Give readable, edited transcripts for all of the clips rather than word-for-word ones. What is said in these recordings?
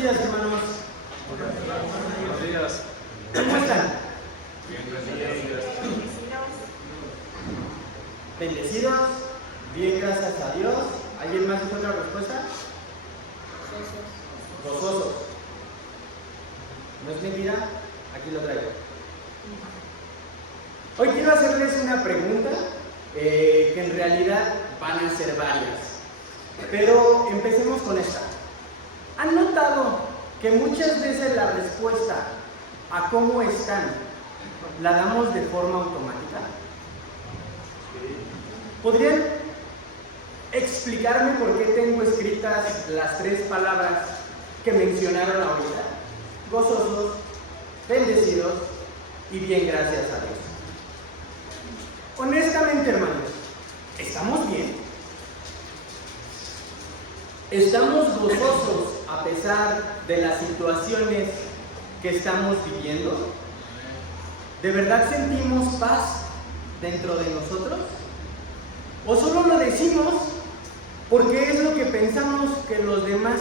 días, hermanos. Buenos días. ¿Cómo están? Bien, gracias. Bendecidos. Bien, gracias a Dios. ¿Alguien más tiene otra respuesta? Gozosos. ¿No es mentira? Aquí lo traigo. Hoy quiero hacerles una pregunta que en realidad van a ser varias. Pero empecemos con esta. ¿Han notado que muchas veces la respuesta a cómo están la damos de forma automática? ¿Podrían explicarme por qué tengo escritas las 3 palabras que mencionaron ahorita? Gozosos, bendecidos y bien, gracias a Dios. Honestamente, hermanos, ¿estamos bien? ¿Estamos gozosos a pesar de las situaciones que estamos viviendo? ¿De verdad sentimos paz dentro de nosotros? ¿O solo lo decimos porque es lo que pensamos que los demás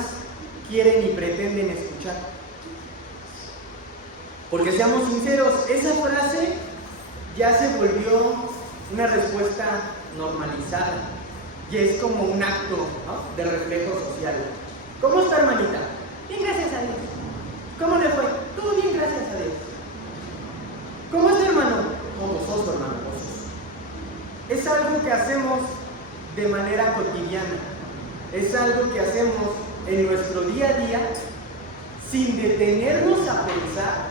quieren y pretenden escuchar? Porque seamos sinceros, esa frase ya se volvió una respuesta normalizada. Y es como un acto, ¿no?, de reflejo social. ¿Cómo está, hermanita? Bien, gracias a Dios. ¿Cómo le fue? Todo bien, gracias a Dios. ¿Cómo está, hermano? Gozoso, hermano, gozoso. Es algo que hacemos de manera cotidiana. Es algo que hacemos en nuestro día a día sin detenernos a pensar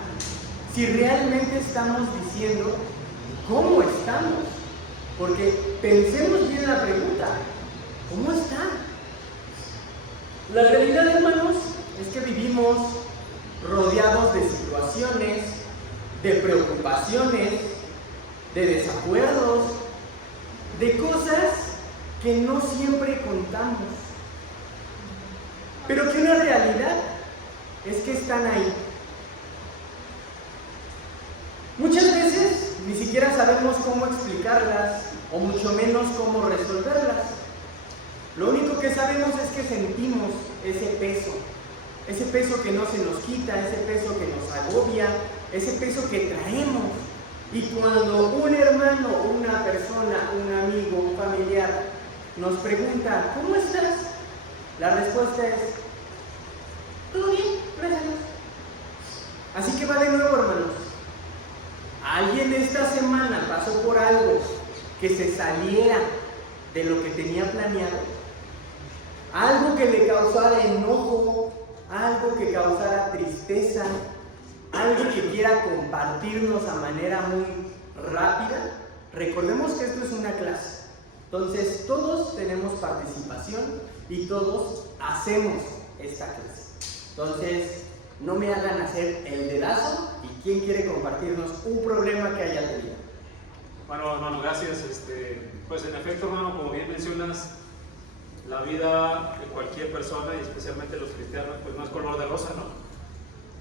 si realmente estamos diciendo cómo estamos. Porque pensemos bien la pregunta, ¿cómo están? La realidad, hermanos, es que vivimos rodeados de situaciones, de preocupaciones, de desacuerdos, de cosas que no siempre contamos, pero que una realidad es que están ahí. Muchas veces ni siquiera sabemos cómo explicarlas o mucho menos cómo resolverlas. Lo único que sabemos es que sentimos ese peso que no se nos quita, ese peso que nos agobia, ese peso que traemos. Y cuando un hermano, una persona, un amigo, un familiar nos pregunta, ¿cómo estás?, la respuesta es, todo bien, gracias a Dios. Así que va de nuevo, hermanos. ¿Alguien esta semana pasó por algo que se saliera de lo que tenía planeado? Algo que le causara enojo, algo que causara tristeza, algo que quiera compartirnos a manera muy rápida. Recordemos que esto es una clase, entonces todos tenemos participación y todos hacemos esta clase. Entonces, no me hagan hacer el dedazo. ¿Y quién quiere compartirnos un problema que haya tenido? Bueno, hermano, gracias. Pues en efecto, hermano, como bien mencionas, la vida de cualquier persona, y especialmente los cristianos, pues no es color de rosa, ¿no?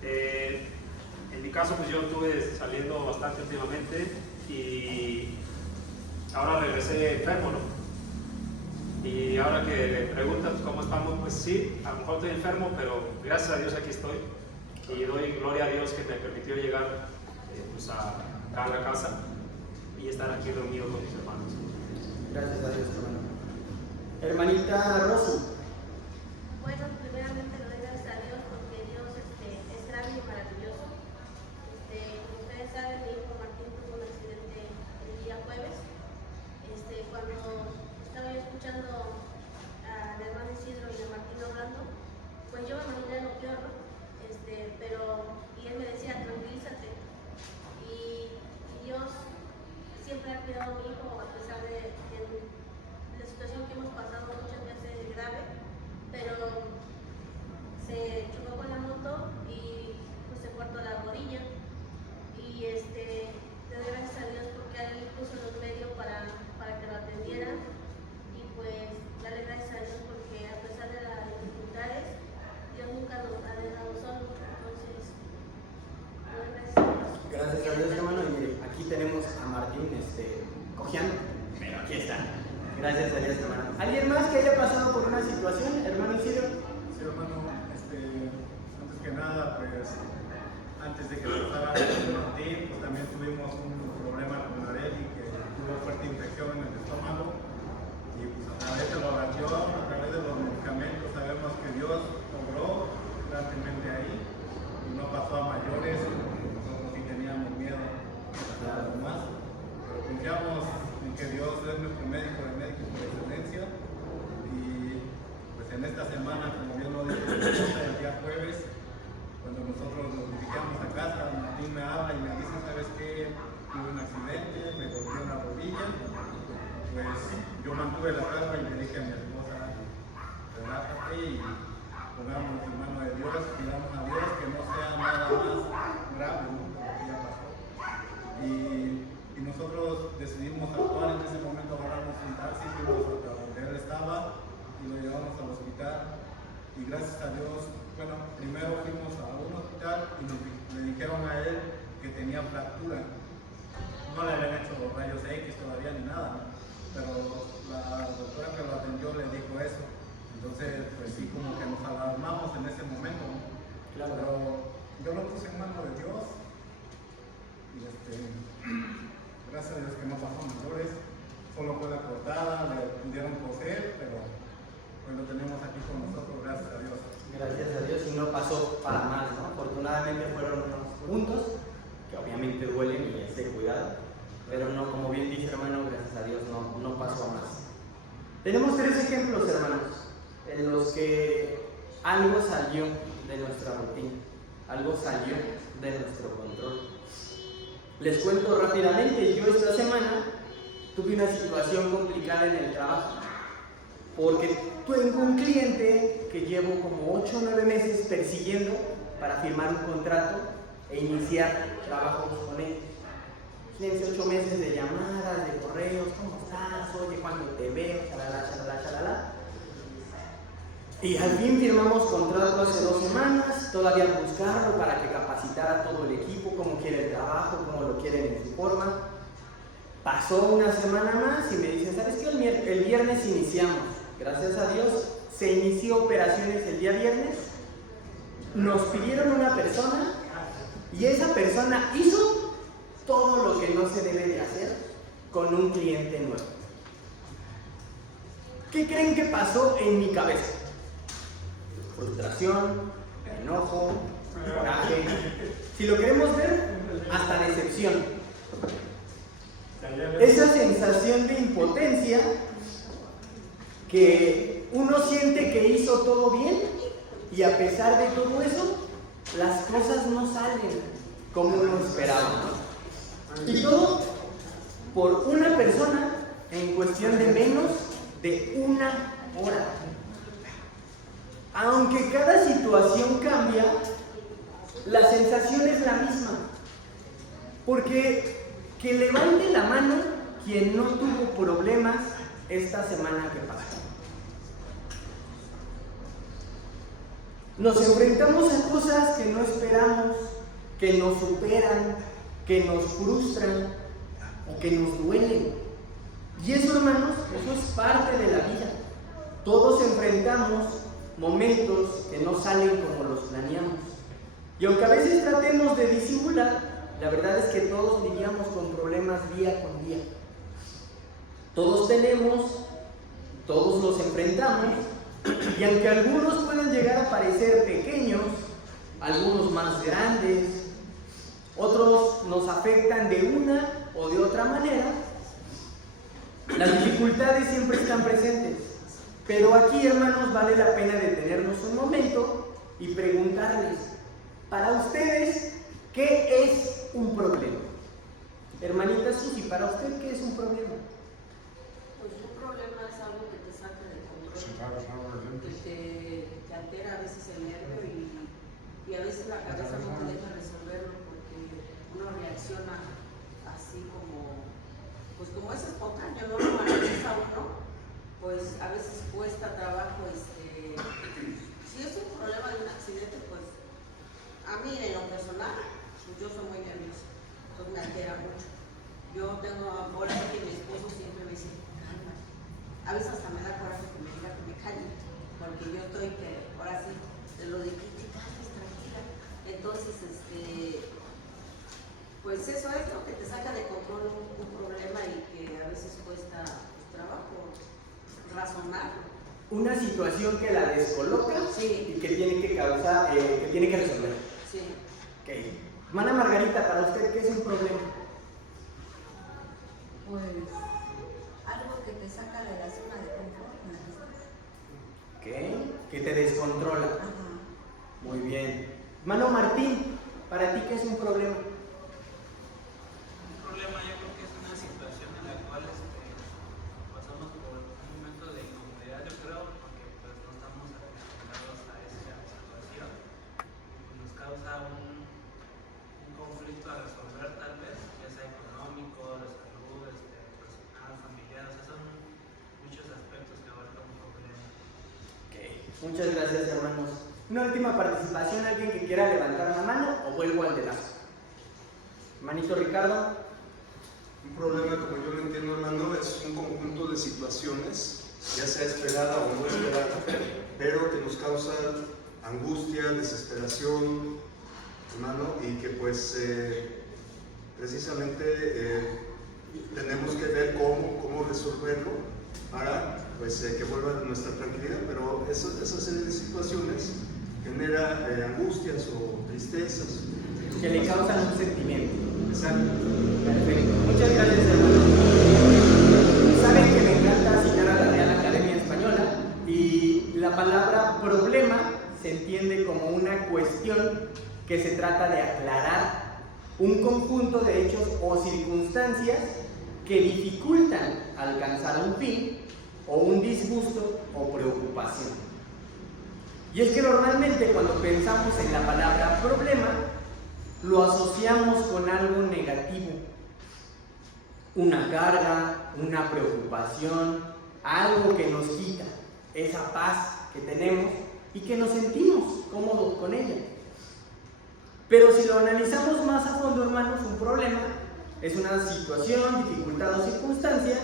En mi caso, pues yo estuve saliendo bastante últimamente y ahora regresé enfermo, ¿no? Y ahora que le preguntas cómo estamos, pues sí, a lo mejor estoy enfermo, pero gracias a Dios aquí estoy. Y doy gloria a Dios que me permitió llegar pues acá a la casa y estar aquí reunido con mis hermanos. Gracias a Dios, hermano. Hermanita Rosy. Bueno, primeramente le doy gracias a Dios porque Dios es grande y maravilloso. Como ustedes saben, mi hijo Martín tuvo un accidente el día jueves. Cuando estaba yo escuchando al hermano Isidro y a Martín hablando, pues yo me imaginé lo peor, ¿no? Y él me decía, tranquilízate. Y Dios siempre ha cuidado a mi hijo a pesar de la situación que hemos pasado muchas veces grave, pero se chocó con la moto y pues se cortó la rodilla. Y le doy gracias a Dios porque él puso los medios para que lo atendieran. Y pues darle gracias a Dios porque a pesar de las dificultades, Dios nunca nos ha dejado solos. Entonces, gracias a Dios. Gracias a Dios, hermano. Y mire, aquí tenemos a Martín cojeando, pero aquí está. Gracias a Dios, hermano. ¿Alguien más que haya pasado por una situación, hermano Isidro? Sí, hermano, estamos que nada, pues antes de que empezara el Martín, pues también tuvimos un problema con Areli que tuvo fuerte infección en el estómago. Y pues a través de la oración, a través de los medicamentos, sabemos que Dios obró grandemente ahí y no pasó a mayores. Nosotros sí teníamos miedo a lo demás, pero confiamos en que Dios es nuestro médico, el médico por excelencia. Y pues en esta semana, como bien lo dijo el día jueves, cuando nosotros nos dirigíamos a casa, Martín me habla y me dice, ¿sabes qué? Tuve un accidente, me golpeé una rodilla. Pues yo mantuve la calma y le dije a mi esposa, relájate y pongamos en mano de Dios, pidamos a Dios que no sea nada más grave, ¿no?, de lo que ya pasó. Y nosotros decidimos actuar en ese momento, agarramos un taxi, fuimos hasta donde él estaba y lo llevamos al hospital. Y gracias a Dios, bueno, primero fuimos a un hospital y le dijeron a él que tenía fractura. No le habían hecho rayos X todavía ni nada, ¿no? Pero la doctora que lo atendió le dijo eso. Entonces, pues sí, como que nos alarmamos en ese momento, ¿no? Claro. Pero yo lo puse en manos de Dios y gracias a Dios que no pasó mayores, solo fue la cortada, le pudieron coser, pero pues lo tenemos aquí con nosotros, gracias a Dios. Gracias a Dios, y no pasó para más, ¿no? Afortunadamente fueron unos puntos que obviamente duelen y es de cuidado, pero no, como bien dice hermano, gracias a Dios no pasó a más. Tenemos 3 ejemplos, hermanos, en los que algo salió de nuestra rutina, algo salió de nuestro control. Les cuento rápidamente, yo esta semana tuve una situación complicada en el trabajo, porque tengo un cliente que llevo como 8 o 9 meses persiguiendo para firmar un contrato e iniciar trabajos con él. Tienes 8 meses de llamadas, de correos, ¿cómo estás? Oye, ¿cuándo te veo? Chalala. Y al fin firmamos contrato hace 2 semanas, todavía buscarlo para que capacitara a todo el equipo, cómo quiere el trabajo, cómo lo quieren en su forma. Pasó una semana más y me dicen, ¿sabes qué? El viernes iniciamos. Gracias a Dios, se inició operaciones el día viernes, nos pidieron una persona y esa persona hizo todo lo que no se debe de hacer con un cliente nuevo. ¿Qué creen que pasó en mi cabeza? Frustración, enojo, coraje, si lo queremos ver, hasta decepción. Esa sensación de impotencia que uno siente que hizo todo bien y a pesar de todo eso, las cosas no salen como uno esperaba. Y todo por una persona en cuestión de menos de 1 hora. Aunque cada situación cambia, la sensación es la misma. Porque que levante la mano quien no tuvo problemas esta semana que pasó. Nos enfrentamos a cosas que no esperamos, que nos superan, que nos frustran o que nos duelen. Y eso, hermanos, eso es parte de la vida. Todos enfrentamos momentos que no salen como los planeamos. Y aunque a veces tratemos de disimular, la verdad es que todos lidiamos con problemas día con día. Todos tenemos, todos los enfrentamos, y aunque algunos pueden llegar a parecer pequeños, algunos más grandes, otros nos afectan de una o de otra manera, las dificultades siempre están presentes. Pero aquí, hermanos, vale la pena detenernos un momento y preguntarles, para ustedes, ¿qué es un problema? Hermanita Susi, para usted, ¿qué es un problema? Pues un problema es algo que te saca de control, que te altera a veces el nervio y a veces la cabeza no te deja resolverlo porque uno reacciona así como, pues como es espontáneo, no lo analiza uno, pues a veces cuesta trabajo, si es un problema de un accidente, pues a mí en lo personal, pues yo soy muy nerviosa, entonces me altera mucho. Yo tengo, ahora que mi esposo siempre me dice, calma, a veces hasta me da coraje que me diga que me calle, porque yo estoy que, ahora sí, te lo dije, tranquila, Entonces, pues eso es lo que te saca de control un problema y que a veces cuesta trabajo razonar. Una situación que la descoloca Sí. y que tiene que causar, que tiene que resolver. Sí. Okay. Hermana Margarita, para usted, ¿qué es un problema? Pues algo que te saca de la zona de confort en la que estás. Ok, que te descontrola. Ajá. Muy bien. Hermano Martín, ¿para ti qué es un problema? Un problema yo creo que es una situación en la cual pasamos por un momento de incomodidad, yo creo, porque pues no estamos acostumbrados a esa situación. Nos causa un conflicto a resolver tal vez, ya sea económico, de salud, personal, familiar, o sea, son muchos aspectos que abarcan un problema. Okay. Muchas gracias, hermanos. Una última participación, alguien que quiera levantar la mano o vuelvo al dedazo. Hermanito Ricardo. Un problema, como yo lo entiendo, hermano, es un conjunto de situaciones, ya sea esperada o no esperada, pero que nos causan angustia, desesperación, hermano, y que pues precisamente tenemos que ver cómo resolverlo para pues, que vuelva nuestra tranquilidad, pero esas situaciones generan angustias o tristezas. Que le causan un sentimiento. Exacto. Perfecto. Muchas gracias, hermano. Saben que me encanta citar a la Real Academia Española y la palabra problema se entiende como una cuestión que se trata de aclarar un conjunto de hechos o circunstancias que dificultan alcanzar un fin o un disgusto o preocupación. Y es que normalmente cuando pensamos en la palabra problema, lo asociamos con algo negativo, una carga, una preocupación, algo que nos quita esa paz que tenemos y que nos sentimos cómodos con ella. Pero si lo analizamos más a fondo, hermanos, un problema es una situación, dificultad o circunstancia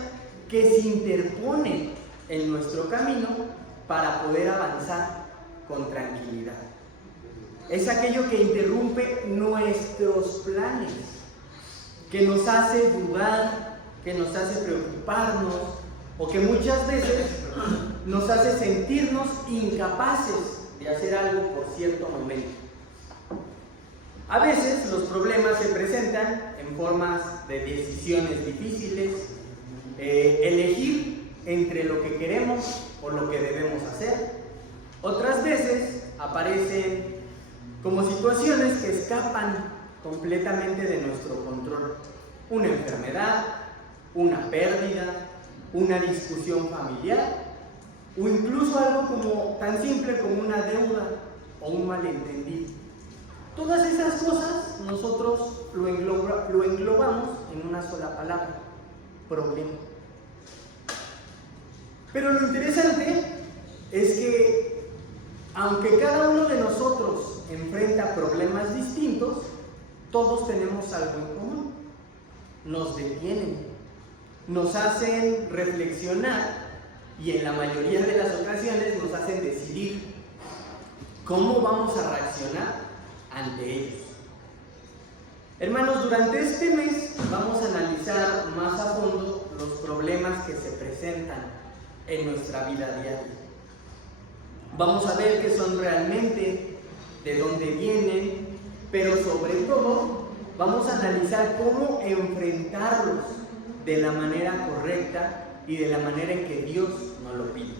que se interpone en nuestro camino para poder avanzar con tranquilidad. Es aquello que interrumpe nuestros planes, que nos hace dudar, que nos hace preocuparnos o que muchas veces nos hace sentirnos incapaces de hacer algo por cierto momento. A veces los problemas se presentan en formas de decisiones difíciles, elegir entre lo que queremos o lo que debemos hacer. Otras veces aparecen como situaciones que escapan completamente de nuestro control. Una enfermedad, una pérdida, una discusión familiar o incluso algo como tan simple como una deuda o un malentendido. Todas esas cosas nosotros lo englobamos en una sola palabra: problema. Pero lo interesante es que aunque cada uno de nosotros enfrenta problemas distintos, todos tenemos algo en común. Nos detienen, nos hacen reflexionar y en la mayoría de las ocasiones nos hacen decidir cómo vamos a reaccionar ante ellos. Hermanos, durante este mes vamos a analizar más a fondo los problemas que se presentan en nuestra vida diaria. Vamos a ver qué son realmente, de dónde vienen, pero sobre todo vamos a analizar cómo enfrentarlos de la manera correcta y de la manera en que Dios nos lo pide.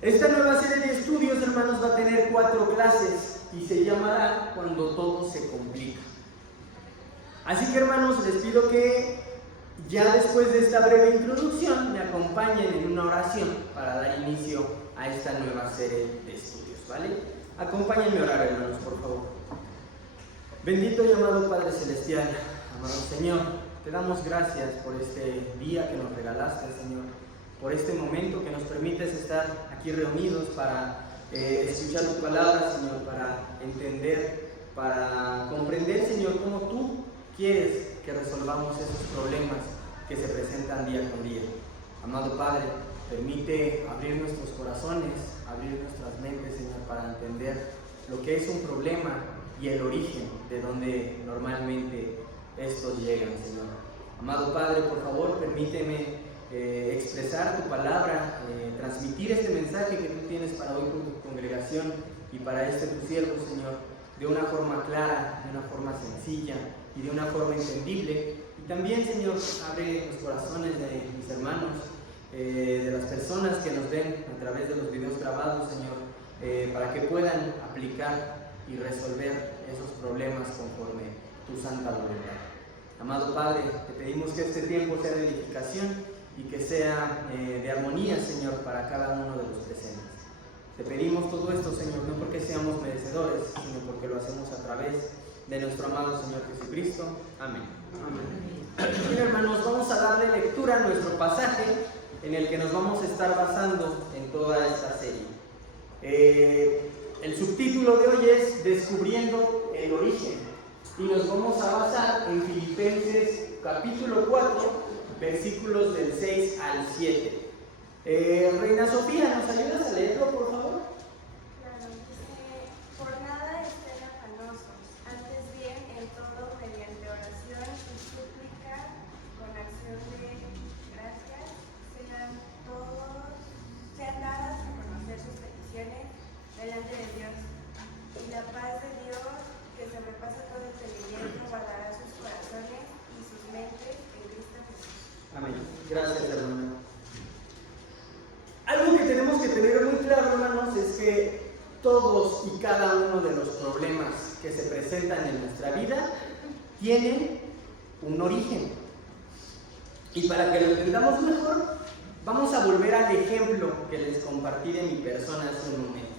Esta nueva serie de estudios, hermanos, va a tener 4 clases y se llamará Cuando todo se complica. Así que, hermanos, les pido que ya después de esta breve introducción me acompañen en una oración para dar inicio a esta nueva serie de estudios, ¿vale? Acompáñenme a orar, hermanos, por favor. Bendito y amado Padre Celestial, amado Señor, te damos gracias por este día que nos regalaste, Señor, por este momento que nos permites estar aquí reunidos para escuchar tu palabra, Señor, para entender, para comprender, Señor, cómo tú quieres que resolvamos esos problemas que se presentan día con día. Amado Padre, permite abrir nuestros corazones, abrir nuestras mentes, Señor, para entender lo que es un problema y el origen de donde normalmente estos llegan, Señor. Amado Padre, por favor, permíteme expresar tu palabra, transmitir este mensaje que tú tienes para hoy con tu congregación y para tu siervo, Señor, de una forma clara, de una forma sencilla y de una forma entendible. Y también, Señor, abre los corazones de mis hermanos, de las personas que nos ven a través de los videos grabados, Señor, para que puedan aplicar y resolver esos problemas conforme tu santa voluntad. Amado Padre, te pedimos que este tiempo sea de edificación y que sea de armonía, Señor, para cada uno de los presentes. Te pedimos todo esto, Señor, no porque seamos merecedores, sino porque lo hacemos a través de nuestro amado Señor Jesucristo. Amén. Amén. Bien, hermanos, vamos a darle lectura a nuestro pasaje en el que nos vamos a estar basando en toda esta serie. El subtítulo de hoy es Descubriendo el origen, y nos vamos a basar en Filipenses capítulo 4, versículos del 6 al 7. Reina Sofía, ¿nos ayudas a leerlo, por favor? Claro, dice: por nada estén afanosos, antes bien en todo mediante oración y súplica con acción de gracias sean dadas a conocer sus peticiones delante de Dios, y la paz de Dios, que sobrepasa todo entendimiento, guardará sus corazones y sus mentes en Cristo Jesús. Amén. Gracias, hermano. Algo que tenemos que tener muy claro, hermanos, es que todos y cada uno de los problemas que se presentan en nuestra vida tienen un origen. Y para que lo entendamos mejor, vamos a volver al ejemplo que les compartí de mi persona hace un momento.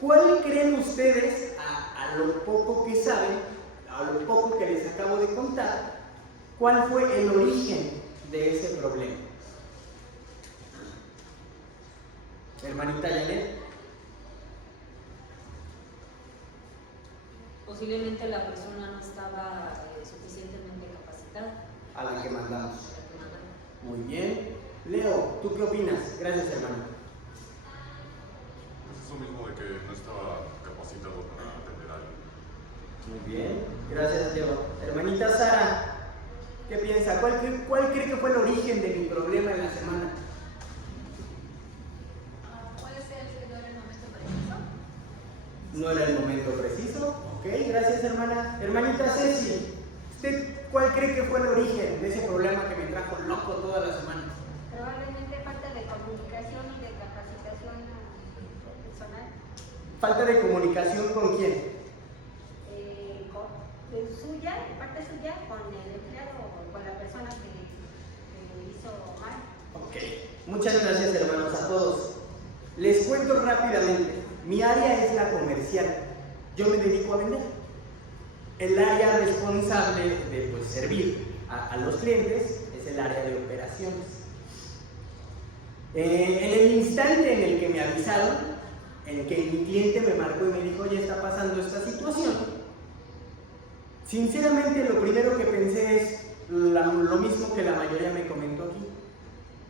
¿Cuál creen ustedes, a lo poco que saben, a lo poco que les acabo de contar, cuál fue el origen de ese problema? Hermanita Janet. Posiblemente la persona no estaba suficientemente capacitada. A la que mandamos. Muy bien. Leo, ¿tú qué opinas? Gracias, hermano. Pues eso mismo de que no estaba capacitado para atender a alguien. Muy bien. Gracias, Leo. Hermanita Sara, ¿qué piensa? ¿Cuál cree que fue el origen de mi problema en la semana? ¿Puede ser que no era el momento preciso? ¿No era el momento preciso? Ok, gracias, hermana. Hermanita Ceci, ¿usted cuál cree que fue el origen de ese problema que me trajo loco toda la semana? Probablemente falta de comunicación y de capacitación personal. ¿Falta de comunicación con quién? De parte suya, con el empleado o con la persona que hizo mal. Ok, muchas gracias, hermanos, a todos. Les cuento rápidamente. Mi área es la comercial. Yo me dedico a vender. El área responsable de servir a los clientes es el área de operaciones. En el instante en el que me avisaron, en que mi cliente me marcó y me dijo: oye, está pasando esta situación, sinceramente lo primero que pensé es lo mismo que la mayoría me comentó aquí.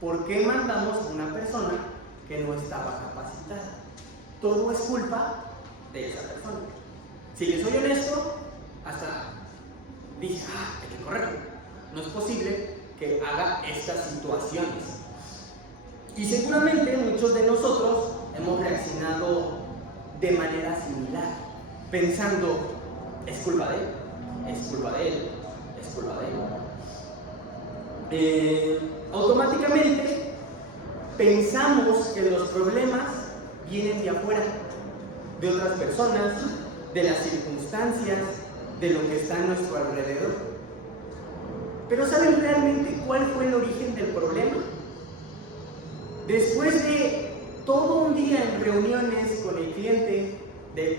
¿Por qué mandamos a una persona que no estaba capacitada? Todo es culpa de esa persona. Si les soy honesto, hasta dije: hay que correrlo. No es posible que haga estas situaciones. Y seguramente muchos de nosotros hemos reaccionado de manera similar, pensando: es culpa de él, es culpa de él, es culpa de él. Automáticamente pensamos que los problemas vienen de afuera, de otras personas, de las circunstancias, de lo que está a nuestro alrededor. Pero ¿saben realmente cuál fue el origen del problema? Después de todo un día en reuniones con el cliente,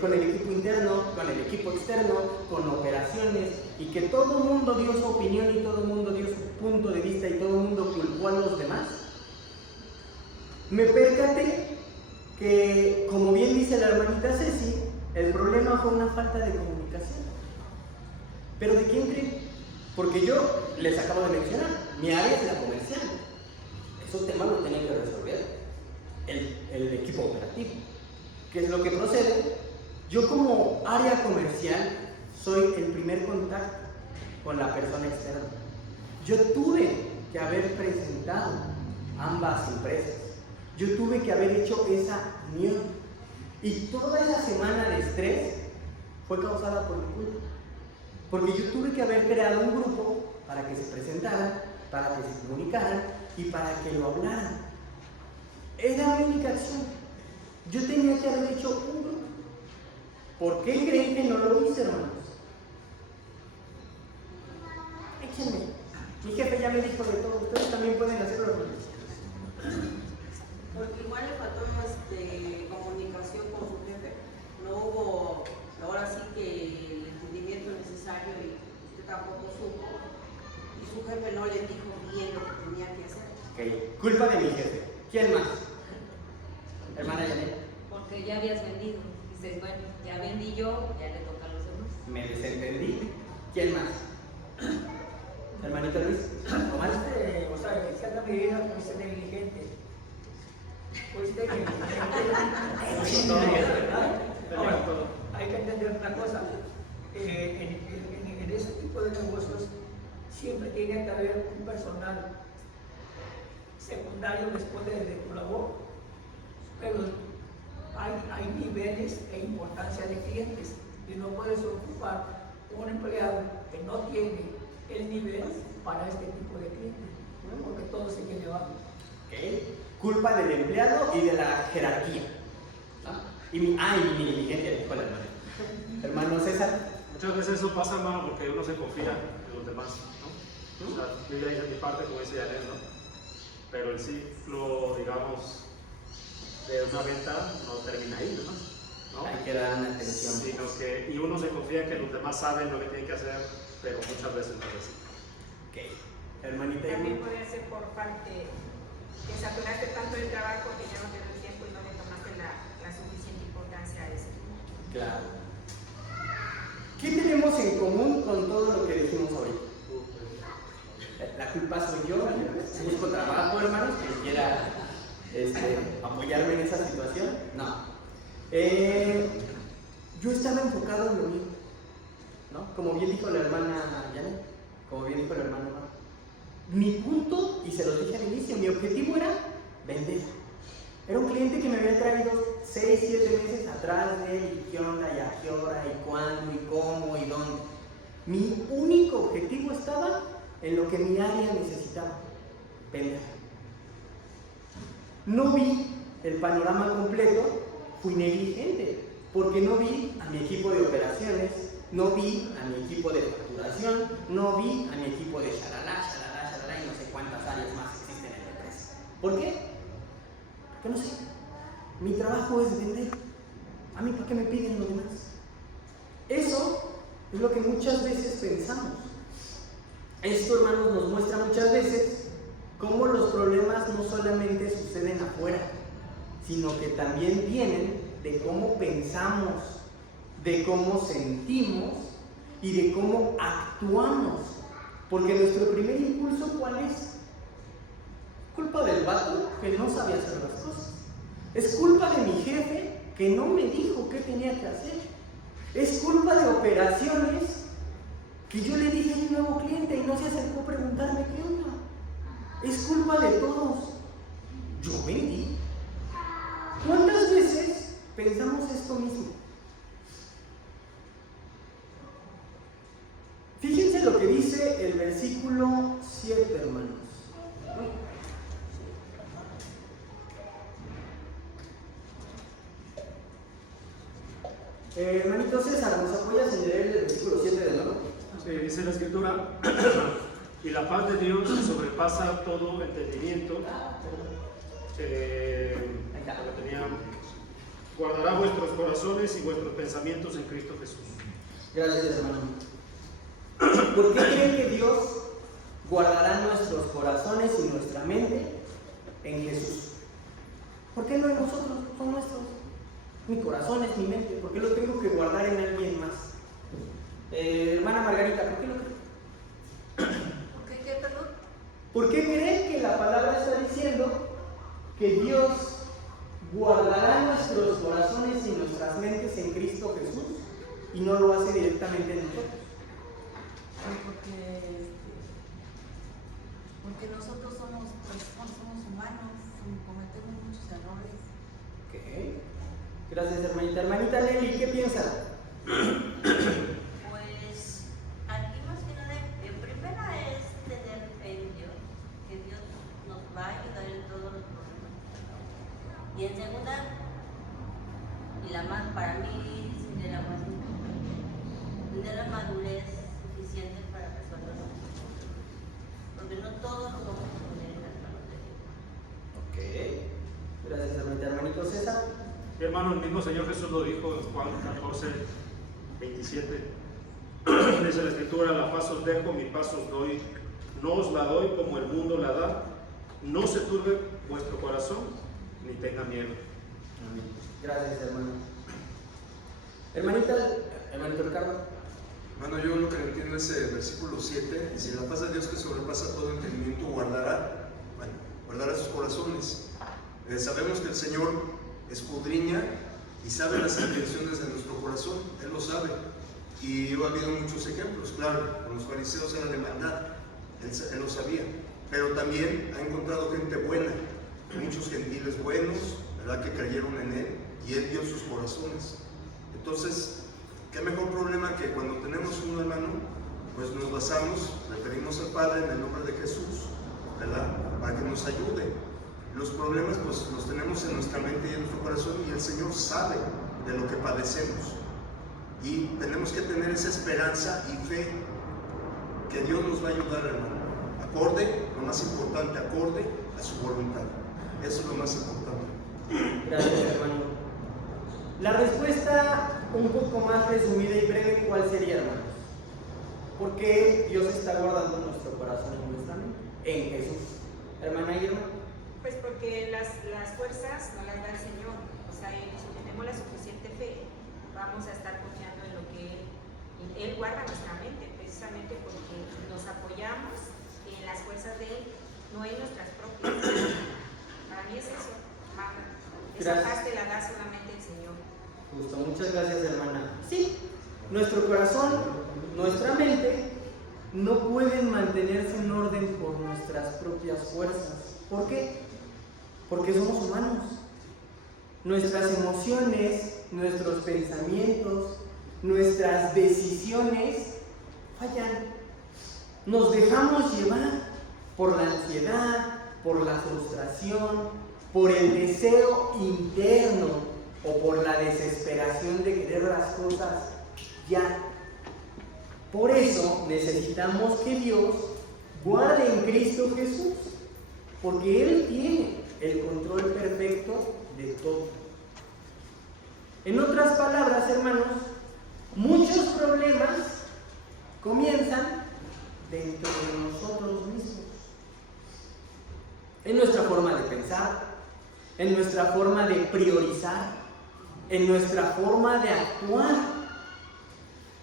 con el equipo interno, con el equipo externo, con operaciones, y que todo el mundo dio su opinión y todo el mundo dio su punto de vista y todo el mundo culpó a los demás, me percaté que, como bien dice la hermanita Ceci, el problema fue una falta de comunicación. ¿Pero de quién creen? Porque yo les acabo de mencionar, mi área es la comercial. Esos temas los tiene que resolver el equipo operativo. ¿Qué es lo que procede? Yo como área comercial soy el primer contacto con la persona externa. Yo tuve que haber presentado ambas empresas. Yo tuve que haber hecho esa unión. Y toda esa semana de estrés fue causada por mi culpa. Porque yo tuve que haber creado un grupo para que se presentaran, para que se comunicaran y para que lo hablaran. Era mi única acción. Yo tenía que haber hecho un grupo. ¿Por qué creen que no lo hice, hermanos? Échenme. Mi jefe ya me dijo de todo. Ustedes también pueden hacerlo, hermanos. Porque igual le faltó comunicación con su jefe. No hubo, ahora sí que el entendimiento necesario y usted tampoco supo. Y su jefe no le dijo bien lo que tenía que hacer. Okay. Culpa de mi jefe. ¿Quién más? Hermana Janet. Porque ya habías vendido. Dices, bueno, ya vendí yo, ya le toca a los demás. Me desentendí. ¿Quién más? Hermanito Luis. Nomás o sea, en cierta medida fuiste negligente. Fuiste negligente. Ahora, hay que entender una cosa. En ese tipo de negocios siempre tiene que haber un personal secundario después de tu labor. Pero hay niveles e importancia de clientes y no puedes ocupar un empleado que no tiene el nivel para este tipo de clientes, porque todo se quiere abajo. Okay. Culpa del empleado y de la jerarquía. ¿Ah? Y mi negligencia de escuela, hermano César. Muchas veces eso pasa, hermano, porque uno se confía en los demás, ¿no? O sea, yo ya hice mi parte, como dice Janet, ¿no? Pero el ciclo, digamos, de una venta no termina ahí, ¿no? Hay que dar una atención. Sino que, y uno se confía que los demás saben lo que tienen que hacer, pero muchas veces no es así. Ok. Hermanita. También puede ser por parte que saturaste tanto el trabajo que ya no te dio tiempo y no le tomaste la suficiente importancia a eso. Claro. ¿Qué tenemos en común con todo lo que dijimos hoy? La culpa soy yo. Busco trabajo, hermanos, que quiera apoyarme en esa situación. No. Yo estaba enfocado en lo mío, ¿no? Como bien dijo la hermana Janet, como bien dijo la hermana Mar. Mi punto, y se lo dije al inicio, mi objetivo era vender. Era un cliente que me había traído 6, 7 meses atrás de él, y qué onda, y a qué hora, y cuándo, y cómo, y dónde. Mi único objetivo estaba en lo que mi área necesitaba, vender. No vi el panorama completo, fui negligente, porque no vi a mi equipo de operaciones, no vi a mi equipo de facturación, no vi a mi equipo de shalala, y no sé cuántas áreas más existen en la empresa. ¿Por qué? Porque no sé. Mi trabajo es vender. ¿A mí por qué me piden lo demás? Eso es lo que muchas veces pensamos. Esto, hermanos, nos muestra muchas veces cómo los problemas no solamente suceden afuera, sino que también vienen de cómo pensamos, de cómo sentimos y de cómo actuamos. Porque nuestro primer impulso, ¿cuál es? Culpa del vato que no sabía hacer las cosas. Es culpa de mi jefe que no me dijo qué tenía que hacer. Es culpa de operaciones que yo le dije a un nuevo cliente y no se acercó a preguntarme qué onda. Es culpa de todos. Yo vendí. ¿Cuántas veces pensamos esto mismo? Fíjense lo que dice el versículo 7, hermanos. Hermanito César, ¿nos apoyas en leer el versículo 7 de nuevo? Sí, dice la Escritura, y la paz de Dios que sobrepasa todo entendimiento, guardará vuestros corazones y vuestros pensamientos en Cristo Jesús. Gracias, hermano. ¿Por qué creen que Dios guardará nuestros corazones y nuestra mente en Jesús? ¿Por qué no en nosotros? Son nuestros. Mi corazón es mi mente. ¿Por qué lo tengo que guardar en alguien más? Hermana Margarita, ¿por qué lo creen? ¿Por qué qué, perdón? ¿Por qué creen que la palabra está diciendo que Dios guardará nuestros corazones y nuestras mentes en Cristo Jesús y no lo hace directamente en nosotros. Porque nosotros somos humanos, cometemos muchos errores. Ok. Gracias, hermanita. Hermanita Nelly, ¿qué piensa? Pues aquí más que nada, en primera es tener fe en Dios, que Dios nos va a ayudar en todos los problemas. Y en segunda, y la más para mí sería la más importante, tener la madurez suficiente para resolver los problemas. Porque no todos nos vamos a poner en las manos de Dios. Ok. Gracias, hermanita. Hermanito César. Mi hermano, el mismo Señor Jesús lo dijo en Juan 14:27. Dice la Escritura: la paz os dejo, mi paz os doy. No os la doy como el mundo la da. No se turbe vuestro corazón, ni tenga miedo. Amén. Gracias, hermano. Hermanito Ricardo. Bueno, yo lo que entiendo es el versículo 7, dice: la paz de Dios que sobrepasa todo entendimiento guardará sus corazones. Sabemos que el Señor escudriña y sabe las intenciones de nuestro corazón, Él lo sabe. Y ha habido muchos ejemplos, claro, con los fariseos era de maldad, él lo sabía, pero también ha encontrado gente buena, muchos gentiles buenos, ¿verdad?, que creyeron en Él y Él vio sus corazones. Entonces, ¿qué mejor problema que cuando tenemos un hermano, pues nos basamos, le pedimos al Padre en el nombre de Jesús, ¿verdad?, para que nos ayude. Los problemas pues los tenemos en nuestra mente y en nuestro corazón, y el Señor sabe de lo que padecemos. Y tenemos que tener esa esperanza y fe que Dios nos va a ayudar, hermano. Acorde, lo más importante, acorde a su voluntad. Eso es lo más importante. Gracias, hermano. La respuesta un poco más resumida y breve, ¿cuál sería, hermanos? Porque Dios está guardando nuestro corazón y nuestra mente en Jesús. Hermana Irma. Pues porque las fuerzas no las da el Señor. O sea, si tenemos la suficiente fe, vamos a estar confiando en lo que Él guarda nuestra mente, precisamente porque nos apoyamos en las fuerzas de Él, no en nuestras propias. Para mí es eso. Esa paz te la da solamente el Señor. Justo, muchas gracias, hermana. Sí, nuestro corazón, nuestra mente no pueden mantenerse en orden por nuestras propias fuerzas. ¿Por qué? Porque somos humanos. Nuestras emociones, nuestros pensamientos, nuestras decisiones fallan. Nos dejamos llevar por la ansiedad, por la frustración, por el deseo interno o por la desesperación de querer las cosas ya. Por eso necesitamos que Dios guarde en Cristo Jesús, porque Él tiene el control perfecto de todo. En otras palabras, hermanos, muchos problemas comienzan dentro de nosotros mismos. En nuestra forma de pensar, en nuestra forma de priorizar, en nuestra forma de actuar.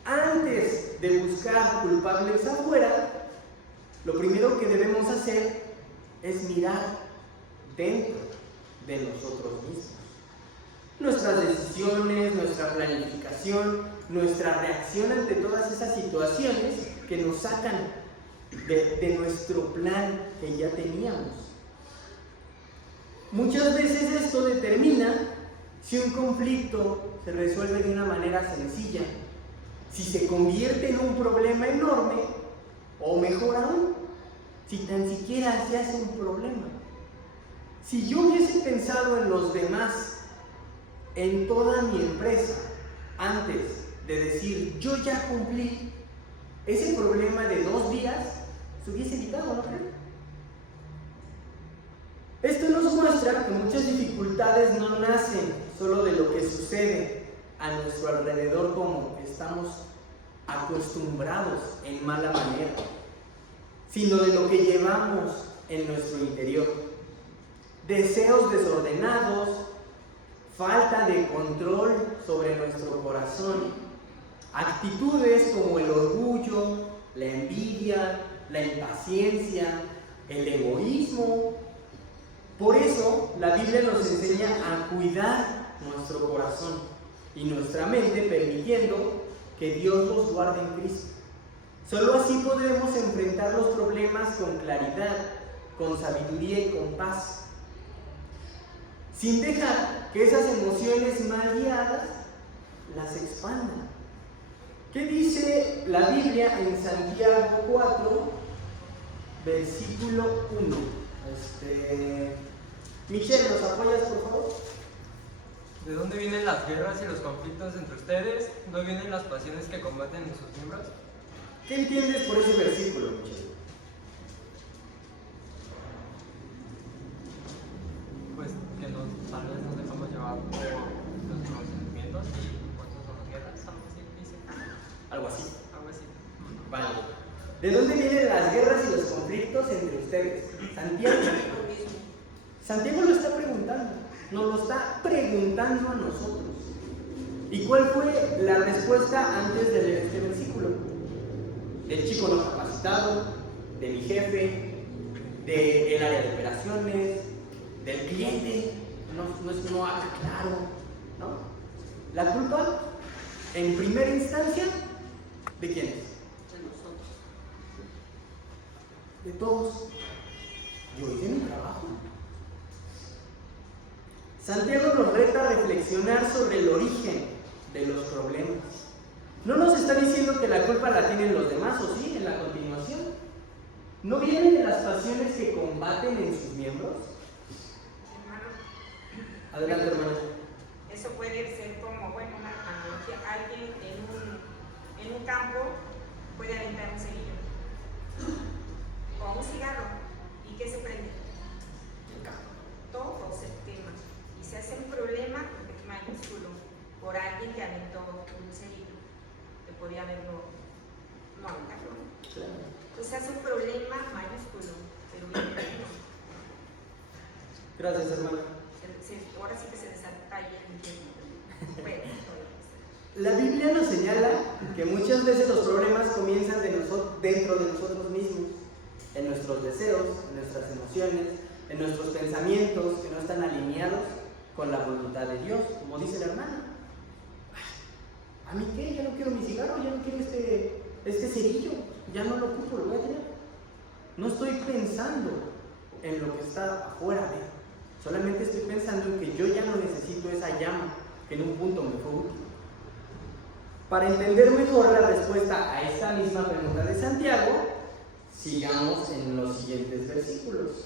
Antes de buscar culpables afuera, lo primero que debemos hacer es mirar dentro de nosotros mismos. Nuestras decisiones, nuestra planificación, nuestra reacción ante todas esas situaciones que nos sacan de nuestro plan que ya teníamos. Muchas veces esto determina si un conflicto se resuelve de una manera sencilla, si se convierte en un problema enorme, o mejor aún, si tan siquiera se hace un problema. Si yo hubiese pensado en los demás, en toda mi empresa, antes de decir yo ya cumplí, ese problema de 2 días se hubiese evitado, ¿no creen? Esto nos muestra que muchas dificultades no nacen solo de lo que sucede a nuestro alrededor, como estamos acostumbrados en mala manera, sino de lo que llevamos en nuestro interior. Deseos desordenados, falta de control sobre nuestro corazón, actitudes como el orgullo, la envidia, la impaciencia, el egoísmo, Por eso la Biblia nos enseña a cuidar nuestro corazón y nuestra mente, permitiendo que Dios los guarde en Cristo. Solo así podremos enfrentar los problemas con claridad, con sabiduría y con paz, sin dejar que esas emociones mal guiadas las expandan. ¿Qué dice la Biblia en Santiago 4, versículo 1? Michelle, ¿nos apoyas, por favor? ¿De dónde vienen las guerras y los conflictos entre ustedes? ¿No vienen las pasiones que combaten en sus miembros? ¿Qué entiendes por ese versículo, Michelle? Pues que tal vez nos dejamos llevar por los sentimientos y por eso son las guerras, algo así dice. Algo así. Algo así. Vale. ¿De dónde vienen las guerras y los conflictos entre ustedes? Santiago. Santiago lo está preguntando. Nos lo está preguntando a nosotros. ¿Y cuál fue la respuesta antes de leer este versículo? Del chico no capacitado, de mi jefe, del área de operaciones, del cliente, no habla claro, ¿no? La culpa, en primera instancia, ¿de quién es? De nosotros. De todos. Yo hice mi trabajo. Santiago nos reta a reflexionar sobre el origen de los problemas. No nos está diciendo que la culpa la tienen los demás, ¿o sí? En la continuación. ¿No vienen de las pasiones que combaten en sus miembros? Hermano, Adelante, hermano. eso puede ser como, bueno, una analogía. Alguien en un campo puede aventar un cerillo o un cigarro. ¿Y qué se prende? Todo se quema. Y se hace un problema mayúsculo por alguien que aventó un cerillo. Que podía haberlo, no aventarlo, ¿no? Claro. Entonces se hace un problema mayúsculo, pero bien pequeño. Gracias, hermano. Ahora sí que se desata ahí el tiempo. Bueno, La Biblia nos señala que muchas veces los problemas comienzan dentro de nosotros mismos, en nuestros deseos, en nuestras emociones, en nuestros pensamientos que no están alineados con la voluntad de Dios, como dice la hermana. ¿A mí qué? Ya no quiero mi cigarro, ya no quiero este cerillo, ya no lo ocupo, lo voy a tirar. No estoy pensando en lo que está afuera de mí, solamente estoy pensando en que yo ya no necesito esa llama que en un punto me fue útil. Para entender mejor la respuesta a esta misma pregunta de Santiago, sigamos en los siguientes versículos.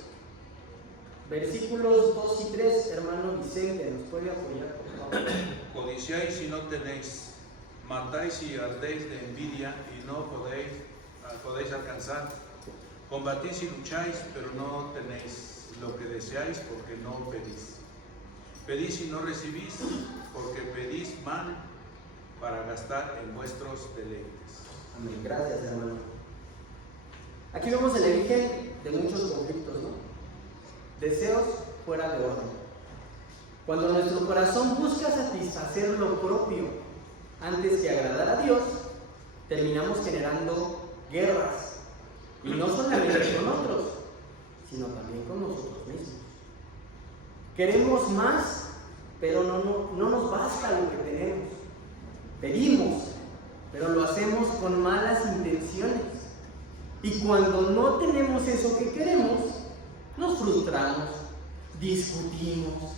Versículos 2 y 3, hermano Vicente, ¿nos puede apoyar, por favor? Codiciáis y no tenéis, matáis y ardéis de envidia y no podéis alcanzar. Combatís y lucháis, pero no tenéis lo que deseáis porque no pedís. Pedís y no recibís, porque pedís mal para gastar en vuestros deleites. Amén. Gracias, hermano. Aquí vemos el origen de muchos conflictos, ¿no? Deseos fuera de orden. Cuando nuestro corazón busca satisfacer lo propio antes que agradar a Dios, terminamos generando guerras. Y no solamente con otros, sino también con nosotros mismos. Queremos más, pero no nos basta lo que tenemos. Pedimos, pero lo hacemos con malas intenciones. Y cuando no tenemos eso que queremos, nos frustramos, discutimos,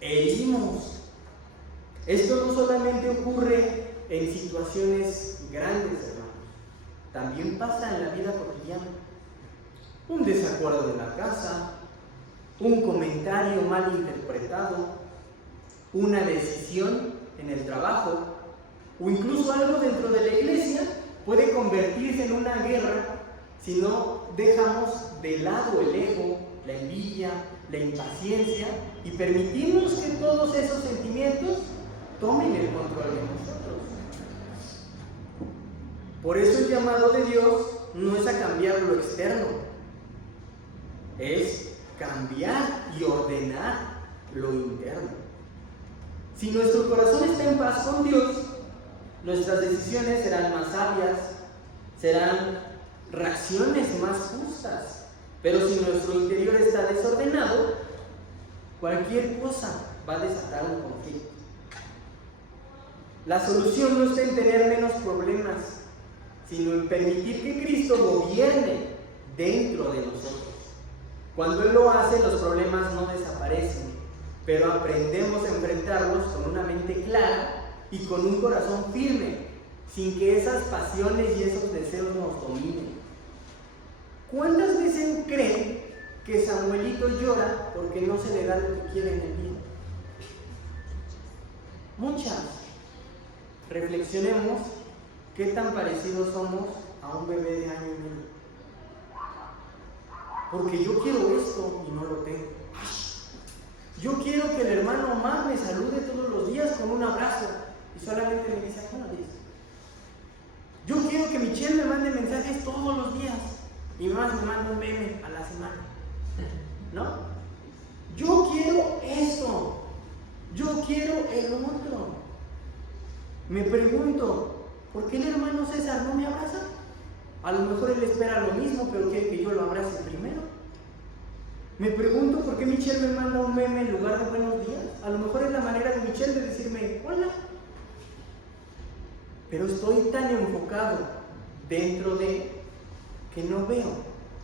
herimos. Esto no solamente ocurre en situaciones grandes, hermanos. También pasa en la vida cotidiana. Un desacuerdo en la casa, un comentario mal interpretado, una decisión en el trabajo o incluso algo dentro de la iglesia puede convertirse en una guerra si no dejamos de lado el ego, la envidia, la impaciencia y permitimos que todos esos sentimientos tomen el control de nosotros. Por eso el llamado de Dios no es a cambiar lo externo, es cambiar y ordenar lo interno. Si nuestro corazón está en paz con Dios, nuestras decisiones serán más sabias, serán reacciones más justas. Pero si nuestro interior está desordenado, cualquier cosa va a desatar un conflicto. La solución no está en tener menos problemas, sino en permitir que Cristo gobierne dentro de nosotros. Cuando Él lo hace, los problemas no desaparecen, pero aprendemos a enfrentarlos con una mente clara y con un corazón firme, sin que esas pasiones y esos deseos nos dominen. ¿Cuántas veces creen que Samuelito llora porque no se le da lo que quiere en el día? Muchas. Reflexionemos qué tan parecidos somos a un bebé de año y medio. Porque yo quiero esto y no lo tengo. Yo quiero que el hermano Omar me salude todos los días con un abrazo y solamente me dice buenos días. Yo quiero que Michelle me mande mensajes todos los días y más me manda un meme a la semana. ¿No? Yo quiero esto. Yo quiero el otro. Me pregunto, ¿por qué el hermano César no me abraza? A lo mejor él espera lo mismo, pero quiere que yo lo abrace primero. Me pregunto por qué Michelle me manda un meme en lugar de buenos días. A lo mejor es la manera de Michelle de decirme hola. Pero estoy tan enfocado dentro de que no veo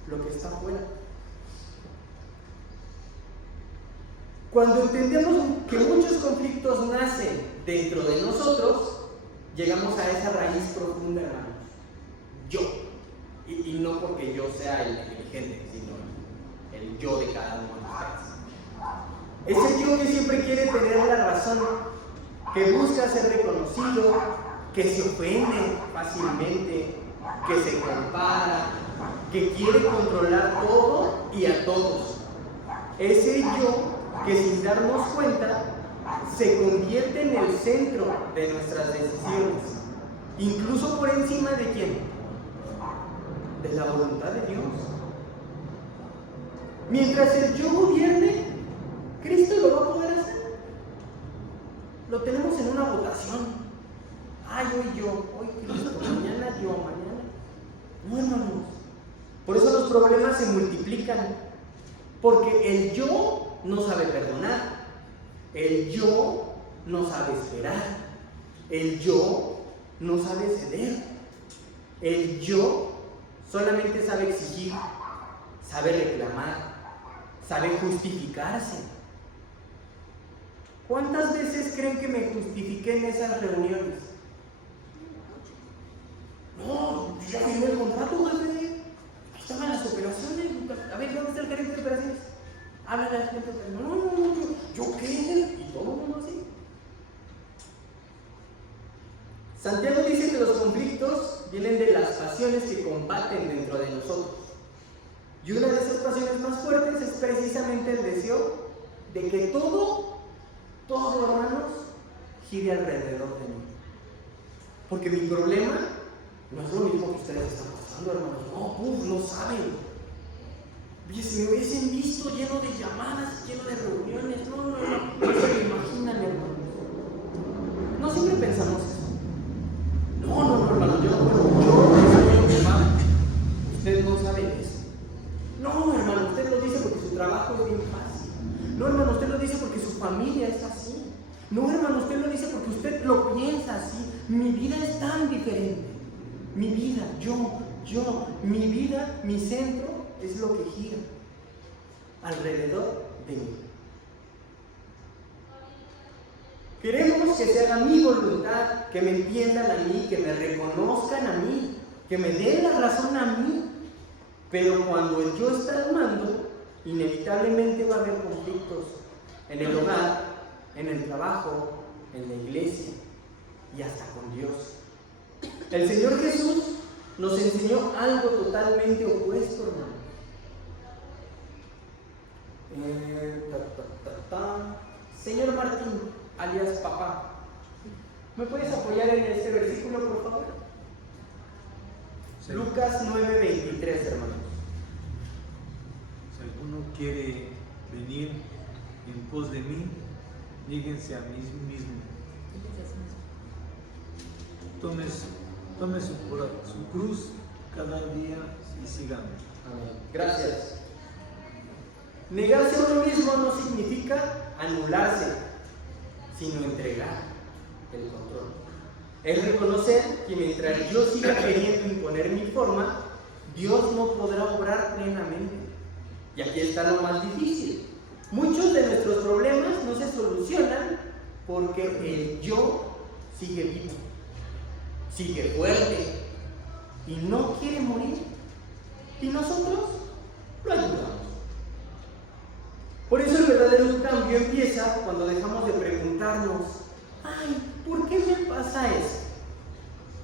lo que está afuera. Cuando entendemos que muchos conflictos nacen dentro de nosotros, llegamos a esa raíz profunda, hermanos. Yo. Y no porque yo sea el inteligente, sino el yo de cada uno de ustedes. Ese yo que siempre quiere tener la razón, que busca ser reconocido, que se ofende fácilmente, que se compara, que quiere controlar todo y a todos. Ese yo que sin darnos cuenta se convierte en el centro de nuestras decisiones, incluso por encima de ¿quién? De la voluntad de Dios. Mientras el yo gobierne, Cristo lo va a poder hacer. Lo tenemos en una votación. Ay, hoy yo, hoy Cristo, mañana yo, mañana. No, hermanos. Por eso los problemas se multiplican. Porque el yo no sabe perdonar. El yo no sabe esperar. El yo no sabe ceder. El yo solamente sabe exigir, sabe reclamar, sabe justificarse. ¿Cuántas veces creen que me justifiqué en esas reuniones? No, ya firmé el contrato, jefe. Ahí estaban las operaciones. A ver, ¿dónde está el gerente de operaciones? Háblale al gerente de operaciones. No, ¿yo qué? Y todo el mundo así. Santiago dice que los conflictos vienen de las pasiones que combaten dentro de nosotros. Y una de esas pasiones más fuertes es precisamente el deseo de que todo, hermanos, gire alrededor de mí. Porque mi problema no es lo mismo que ustedes están pasando, hermanos. No saben. Oye, si me hubiesen visto lleno de llamadas, lleno de reuniones, no se lo imaginan, hermanos. No siempre pensamos eso. No, hermano, yo soy ocupado. Usted no sabe eso. No, hermano, usted lo dice porque su trabajo es bien fácil. No, hermano, usted lo dice porque su familia es así. No, hermano, usted lo dice porque usted lo piensa así. Mi vida es tan diferente. Mi vida, mi vida, mi centro es lo que gira alrededor de mí. Queremos que se haga mi voluntad, que me entiendan a mí, que me reconozcan a mí, que me den la razón a mí. Pero cuando el yo está al mando, inevitablemente va a haber conflictos en el hogar, en el trabajo, en la iglesia y hasta con Dios. El Señor Jesús nos enseñó algo totalmente opuesto, hermano. Señor Martín, alias papá, ¿me puedes apoyar en este versículo, por favor? Sí. Lucas 9:23, hermanos. Si alguno quiere venir en pos de mí, níguense a mí mismo. Tome su cruz cada día y síganme. Amén. Gracias. Negarse a uno mismo no significa anularse, sino entregar el control. Es reconocer que mientras yo siga queriendo imponer mi forma, Dios no podrá obrar plenamente. Y aquí está lo más difícil. Muchos de nuestros problemas no se solucionan porque el yo sigue vivo, sigue fuerte y no quiere morir. Y nosotros lo ayudamos. Por eso el verdadero cambio empieza cuando dejamos de preguntarnos, ay, ¿por qué me pasa eso?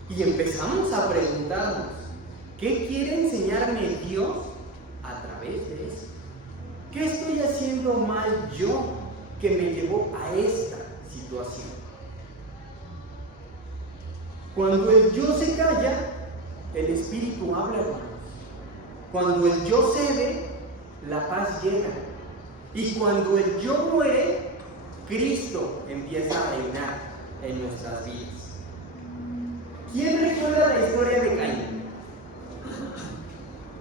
Y empezamos a preguntarnos, ¿qué quiere enseñarme Dios a través de eso? ¿Qué estoy haciendo mal yo que me llevó a esta situación? Cuando el yo se calla, el espíritu habla, hermanos. Cuando el yo cede, la paz llega. Y cuando el yo muere, Cristo empieza a reinar en nuestras vidas. ¿Quién recuerda la historia de Caín?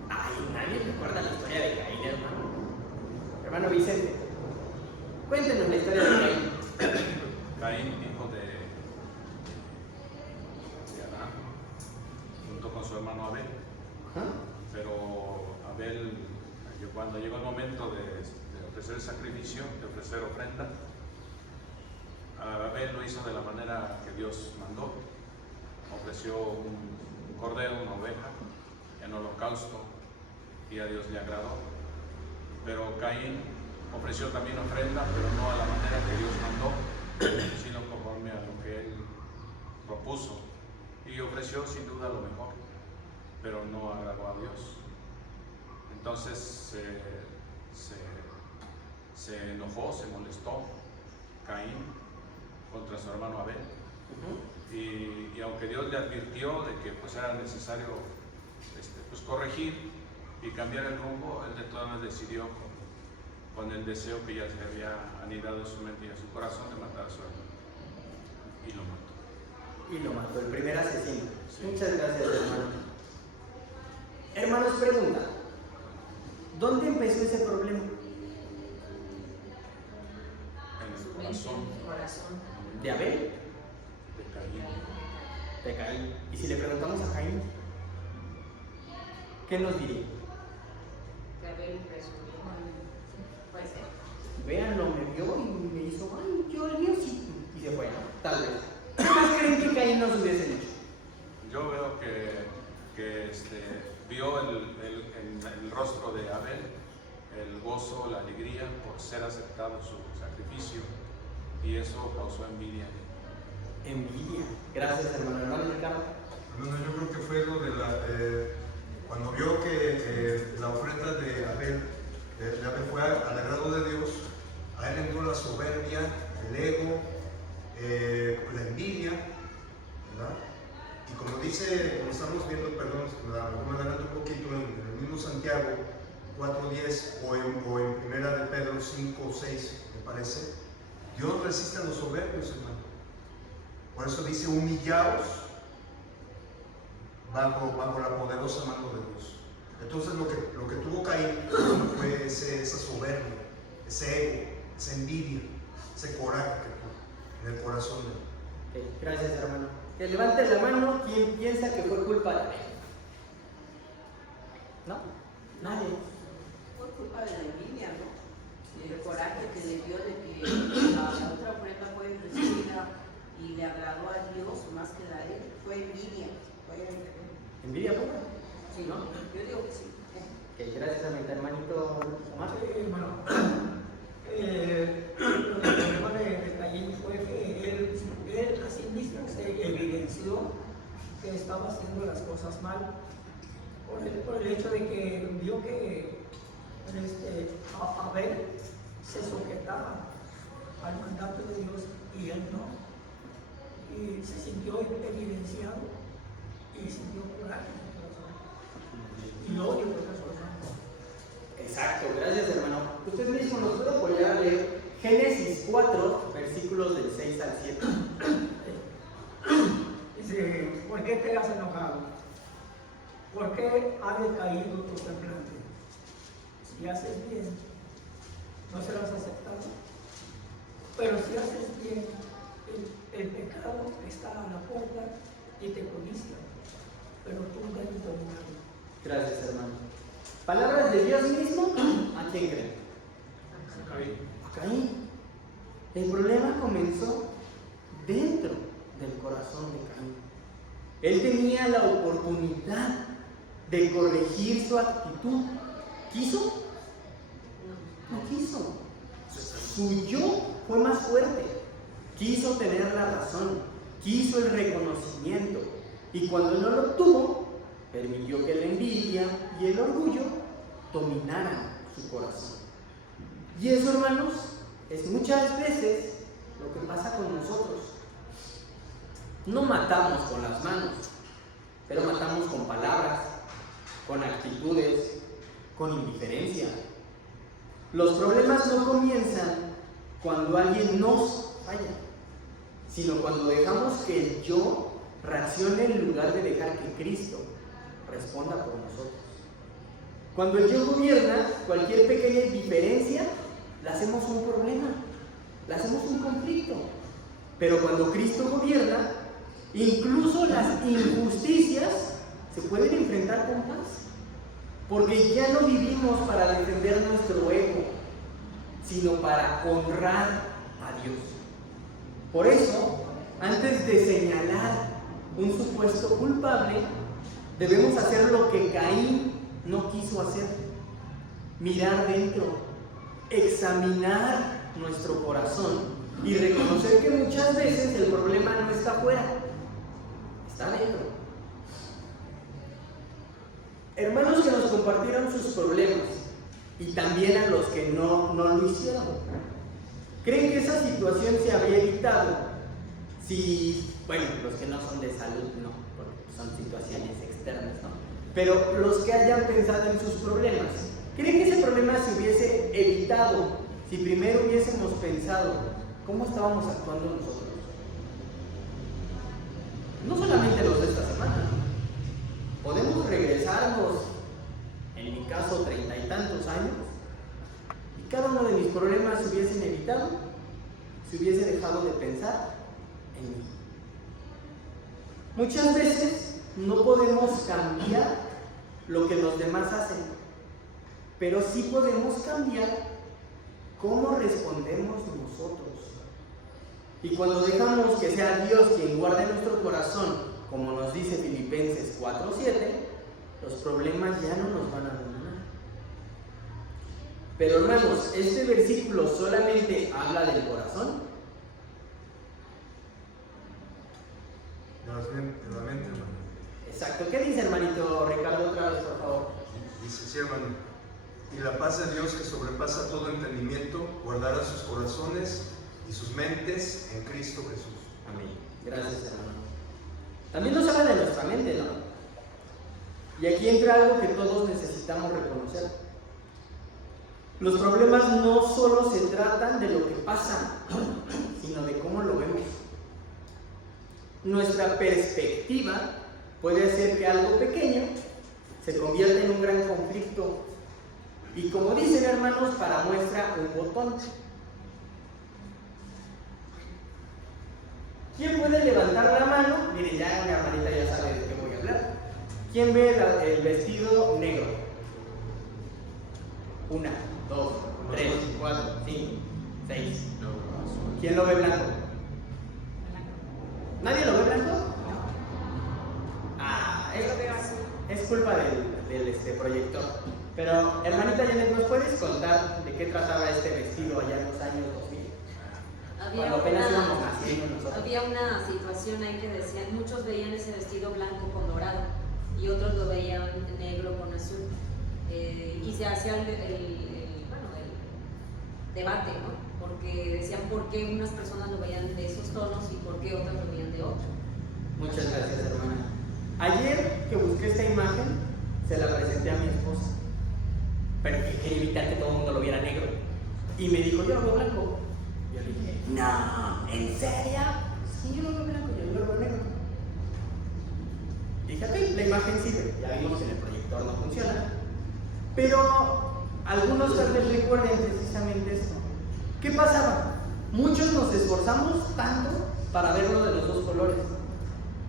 Ay, nadie recuerda la historia de Caín, hermano. Hermano Vicente, cuéntenos la historia de Caín. Caín, hijo de Adán, junto con su hermano Abel. Pero Abel, cuando llegó el momento de ofrecer el sacrificio, de ofrecer ofrenda, Abel lo hizo de la manera que Dios mandó. Ofreció un cordero, una oveja, en holocausto, y a Dios le agradó. Pero Caín ofreció también ofrenda, pero no a la manera que Dios mandó, sino conforme a lo que él propuso. Y ofreció sin duda lo mejor, pero no agradó a Dios. Entonces se enojó, se molestó Caín contra su hermano Abel. Y aunque Dios le advirtió de que pues era necesario pues corregir y cambiar el rumbo, él de todas maneras decidió con el deseo que ya se había anidado en su mente y en su corazón de matar a su hermano. Y lo mató. Y lo mató, el primer asesino. Sí. Muchas gracias, hermano. Hermanos, pregunta, ¿dónde empezó ese problema? En el corazón. ¿De Abel? De Caín. Y si le preguntamos a Caín, ¿qué nos diría? Que Abel resumió. Puede ser. Vean, me vio y me hizo, ay, yo el mío sí. Y se fue, ¿no? Tal vez. ¿Qué más creen que Caín nos hubiese hecho? Yo veo que vio en el rostro de Abel el gozo, la alegría por ser aceptado su sacrificio, y eso causó envidia. Envidia. Gracias, hermano. Hermano Ricardo. Bueno, yo creo que fue lo de cuando vio que la ofrenda de Abel fue al agrado de Dios, a él entró la soberbia, el ego, la envidia, ¿verdad? Y como estamos viendo, perdón, me adelanto un poquito, en el mismo Santiago 4:10 o en primera de Pedro 5:6, me parece, Dios resiste a los soberbios, hermano. Por eso dice, humillaos bajo la poderosa mano de Dios. Entonces lo que tuvo Caín fue esa soberbia, ese ego, esa envidia, ese coraje que tuvo en el corazón de él. Okay, gracias, hermano. Que levante la mano quien piensa que fue culpa de Abel. ¿No? Nadie. Fue culpa de la envidia, ¿no? El coraje que le dio de que la otra ofrenda fue recibida y le agradó a Dios más que a él. Fue envidia. ¿Envidia pura? Sí, ¿no? Yo digo que sí. Okay, gracias a mi hermanito Omar. Sí, hermano. Lo que el problema de Caín fue que él a sí mismo se evidenció que estaba haciendo las cosas mal por el hecho de que vio que Abel se sujetaba al mandato de Dios y él no, y se sintió evidenciado y sintió coraje y odio por las cosas. Exacto, gracias, hermano. Usted mismo nos puede apoyar a leer Génesis 4, versículos del 6 al 7. Dice, ¿por qué te has enojado? ¿Por qué ha decaído tu semblante? Si haces bien, no serás aceptado. Pero si haces bien, el pecado está a la puerta y te codicia, pero tú debes dominarlo. Gracias, hermano. Palabras de Dios mismo, ¿a quién creen? A Caín. El problema comenzó dentro del corazón de Caín. Él tenía la oportunidad de corregir su actitud. ¿Quiso? No quiso. Su yo fue más fuerte. Quiso tener la razón. Quiso el reconocimiento. Y cuando no lo obtuvo, permitió que la envidia y el orgullo dominaran su corazón. Y eso, hermanos, es muchas veces lo que pasa con nosotros. No matamos con las manos, pero matamos con palabras, con actitudes, con indiferencia. Los problemas no comienzan cuando alguien nos falla, sino cuando dejamos que el yo reaccione en lugar de dejar que Cristo responda por nosotros. Cuando el yo gobierna, cualquier pequeña indiferencia la hacemos un problema, la hacemos un conflicto. Pero cuando Cristo gobierna, incluso las injusticias se pueden enfrentar con paz. Porque ya no vivimos para defender nuestro ego, sino para honrar a Dios. Por eso, antes de señalar un supuesto culpable, debemos hacer lo que Caín no quiso hacer: mirar dentro, examinar nuestro corazón y reconocer que muchas veces el problema no está afuera, está dentro. Hermanos que nos compartieron sus problemas y también a los que no lo hicieron, ¿creen que esa situación se habría evitado si, bueno, los que no son de salud no, porque son situaciones externas, ¿no? Pero los que hayan pensado en sus problemas, ¿creen que ese problema se hubiese evitado si primero hubiésemos pensado cómo estábamos actuando nosotros? No solamente los de esta semana. Podemos regresarnos, en mi caso, 30 y tantos años, y cada uno de mis problemas se hubiesen evitado si hubiese dejado de pensar en mí. Muchas veces no podemos cambiar lo que los demás hacen, pero sí podemos cambiar cómo respondemos nosotros. Y cuando dejamos que sea Dios quien guarde nuestro corazón, como nos dice Filipenses 4:7, los problemas ya no nos van a dominar. Pero hermanos, ¿este versículo solamente habla del corazón? De la mente, hermano. Exacto. ¿Qué dice, hermanito Ricardo, otra vez, por favor? Dice, sí, hermano. Y la paz de Dios, que sobrepasa todo entendimiento, guardará sus corazones y sus mentes en Cristo Jesús. Amén. Gracias, hermano. También nos habla de nuestra mente, ¿no? Y aquí entra algo que todos necesitamos reconocer. Los problemas no solo se tratan de lo que pasa, sino de cómo lo vemos. Nuestra perspectiva puede hacer que algo pequeño se convierta en un gran conflicto. Y como dicen, hermanos, para muestra un botón. ¿Quién puede levantar la mano? Miren, ya mi hermanita ya sabe de qué voy a hablar. ¿Quién ve el vestido negro? 1, 2, 3, 4, 5, 6. ¿Quién lo ve blanco? ¿Nadie lo ve blanco? Ah, es culpa del proyector. Pero, hermanita Janet, ¿nos puedes contar de qué trataba este vestido allá en los años 2000? Cuando apenas íbamos naciendo nosotros. Había una situación ahí que decían, muchos veían ese vestido blanco con dorado y otros lo veían negro con azul. Y se hacía el debate, ¿no? Porque decían por qué unas personas lo veían de esos tonos y por qué otras lo veían de otro. Muchas gracias, hermana. Ayer que busqué esta imagen, se la presenté a mi esposa, pero que quería evitar que todo el mundo lo viera negro. Y me dijo, yo lo veo blanco. Yo le dije, no, ¿en serio? Sí, yo lo veo blanco, yo lo veo negro. Dije, ok, la imagen sirve. Ya vimos que en el proyector no funciona. Pero algunos tal vez recuerden precisamente esto. ¿Qué pasaba? Muchos nos esforzamos tanto para verlo de los dos colores.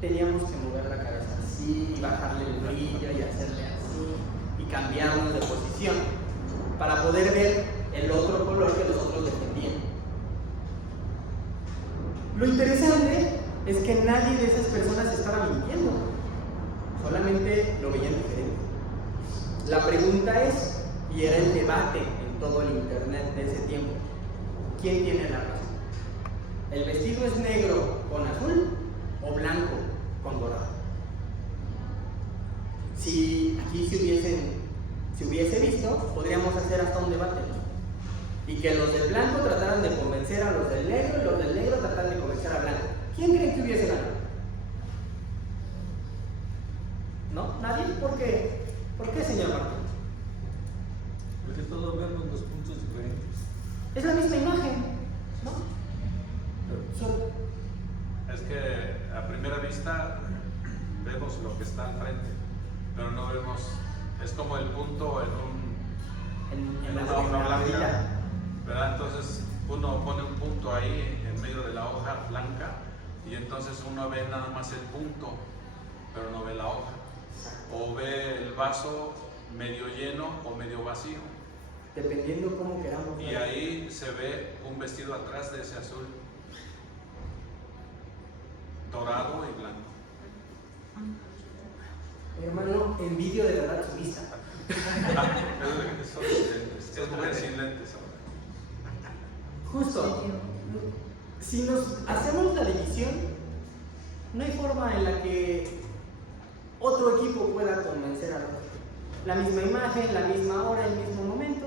Teníamos que mover la cabeza así, y bajarle el brillo y hacerle así, y cambiarnos de posición para poder ver el otro color que los otros defendían. Lo interesante es que nadie de esas personas estaba mintiendo, solamente lo veían diferente. La pregunta es, y era el debate en todo el internet de ese tiempo, ¿quién tiene la razón? ¿El vestido es negro con azul o blanco con dorado? Si aquí se hubiese visto, podríamos hacer hasta un debate, ¿no? Y que los del blanco trataran de convencer a los del negro y los del negro trataran de convencer a blanco. ¿Quién creen que hubiese ganado? ¿No? ¿Nadie? ¿Por qué? ¿Por qué, señor Martín? Porque todos vemos los puntos diferentes. Es la misma imagen, ¿no? Es que a primera vista vemos lo que está al frente, pero no vemos, es como el punto en una hoja blanca, ¿verdad? Entonces uno pone un punto ahí en medio de la hoja blanca y entonces uno ve nada más el punto, pero no ve la hoja, o ve el vaso medio lleno o medio vacío. Dependiendo cómo queramos. Y ahí se ve un vestido atrás de ese azul, dorado y blanco. Hermano, envidio de verdad su vista. Es mujer sin lentes. Justo. Si nos hacemos la división, no hay forma en la que otro equipo pueda convencer al otro. La misma imagen, la misma hora, el mismo momento.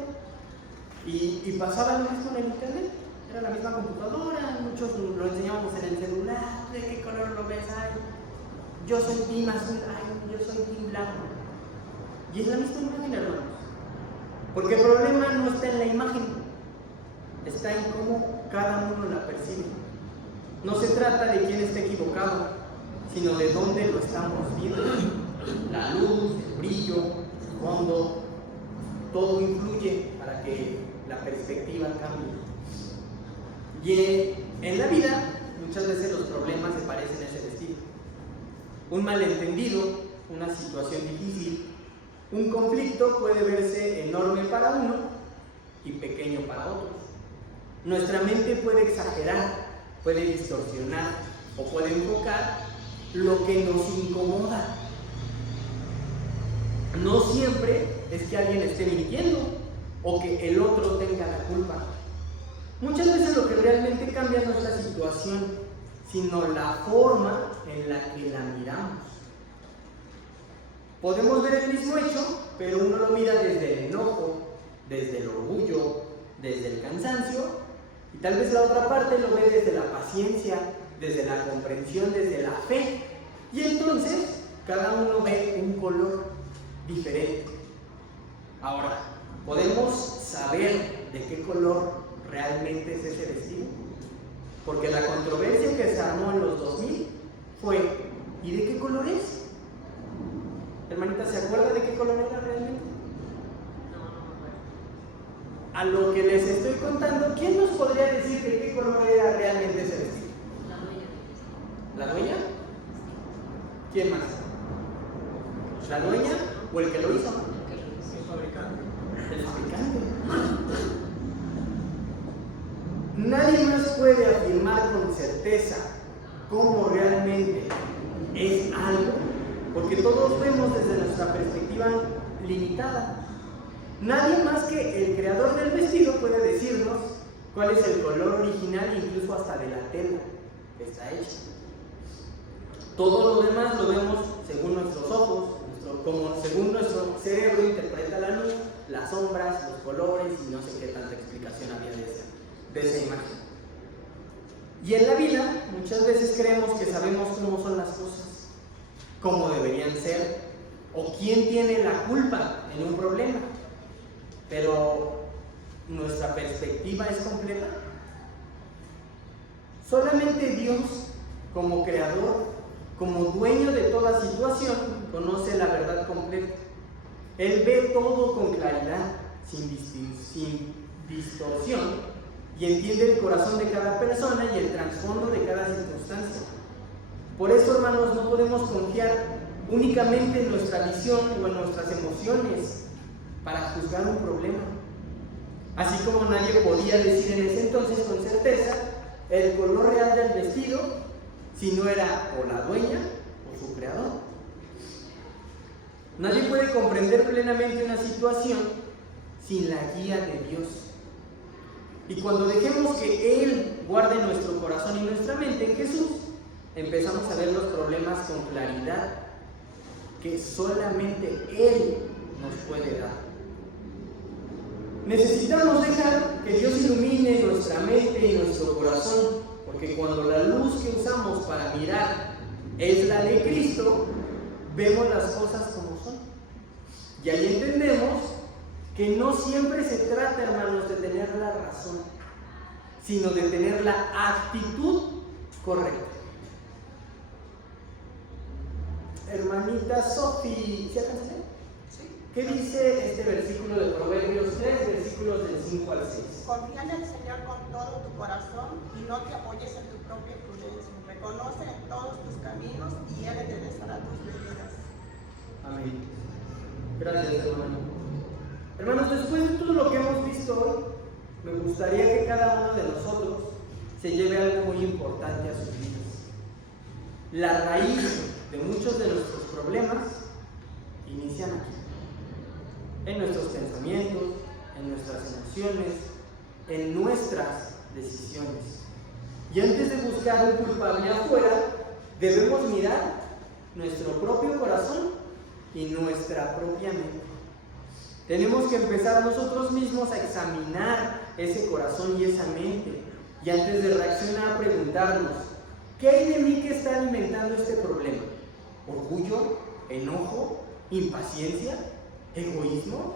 Y pasaba lo mismo en el internet. Era la misma computadora, muchos lo enseñábamos en el celular. ¿De qué color lo ves? Ay, yo soy team azul, ay, yo soy team blanco. Y es la misma imagen, hermanos. Porque el problema no está en la imagen, está en cómo cada uno la percibe. No se trata de quién está equivocado, sino de dónde lo estamos viendo. La luz, el brillo, el fondo, todo influye para que la perspectiva cambie. Y en la vida, muchas veces los problemas se parecen a ese vestido. Un malentendido, una situación difícil, un conflicto puede verse enorme para uno y pequeño para otros. Nuestra mente puede exagerar, puede distorsionar o puede enfocar lo que nos incomoda. No siempre es que alguien esté mintiendo o que el otro tenga la culpa. Muchas veces lo que realmente cambia no es la situación, sino la forma en la que la miramos. Podemos ver el mismo hecho, pero uno lo mira desde el enojo, desde el orgullo, desde el cansancio, y tal vez la otra parte lo ve desde la paciencia, desde la comprensión, desde la fe. Y entonces cada uno ve un color diferente. Ahora, ¿podemos saber de qué color realmente es ese vestido? Porque la controversia que se armó en los 2000 fue, ¿y de qué color es? Hermanita, ¿se acuerda de qué color era realmente? A lo que les estoy contando, ¿quién nos podría decir de qué color era realmente ese vestido? ¿La dueña? ¿Quién más? ¿La dueña o el que lo hizo? El fabricante. El fabricante. Nadie más puede afirmar con certeza cómo realmente es algo, porque todos vemos desde nuestra perspectiva limitada. Nadie más que el creador del vestido puede decirnos cuál es el color original, incluso hasta de la tela que está hecha. Todo lo demás lo vemos según nuestros ojos, según nuestro cerebro interpreta la luz, las sombras, los colores y no sé qué tanta explicación había de esa imagen. Y en la vida muchas veces creemos que sabemos cómo son las cosas, cómo deberían ser, o quién tiene la culpa en un problema. Pero nuestra perspectiva es completa. Solamente Dios, como creador, como dueño de toda situación, conoce la verdad completa. Él ve todo con claridad sin distorsión, y entiende el corazón de cada persona y el trasfondo de cada circunstancia. Por eso, hermanos, no podemos confiar únicamente en nuestra visión o en nuestras emociones para juzgar un problema. Así como nadie podía decir en ese entonces con certeza el color real del vestido si no era o la dueña o su creador. Nadie puede comprender plenamente una situación sin la guía de Dios. Y cuando dejemos que Él guarde nuestro corazón y nuestra mente en Jesús, empezamos a ver los problemas con claridad que solamente Él nos puede dar. Necesitamos dejar que Dios ilumine nuestra mente y nuestro corazón, porque cuando la luz que usamos para mirar es la de Cristo, vemos las cosas como son. Y ahí entendemos que no siempre se trata, hermanos, de tener la razón, sino de tener la actitud correcta. Hermanita Sofi, ¿se alcanza? ¿Qué dice este versículo de Proverbios 3, versículos del 5 al 6? Confía en el Señor con todo tu corazón y no te apoyes en tu propia prudencia. Reconoce en todos tus caminos y Él enderezará tus veredas. Amén. Gracias, hermano. Hermanos, después de todo lo que hemos visto hoy, me gustaría que cada uno de nosotros se lleve algo muy importante a sus vidas. La raíz de muchos de nuestros problemas inician aquí. En nuestros pensamientos, en nuestras emociones, en nuestras decisiones. Y antes de buscar un culpable afuera, debemos mirar nuestro propio corazón y nuestra propia mente. Tenemos que empezar nosotros mismos a examinar ese corazón y esa mente. Y antes de reaccionar, preguntarnos, ¿qué hay de mí que está alimentando este problema? ¿Orgullo? ¿Enojo? ¿Impaciencia? ¿Egoísmo?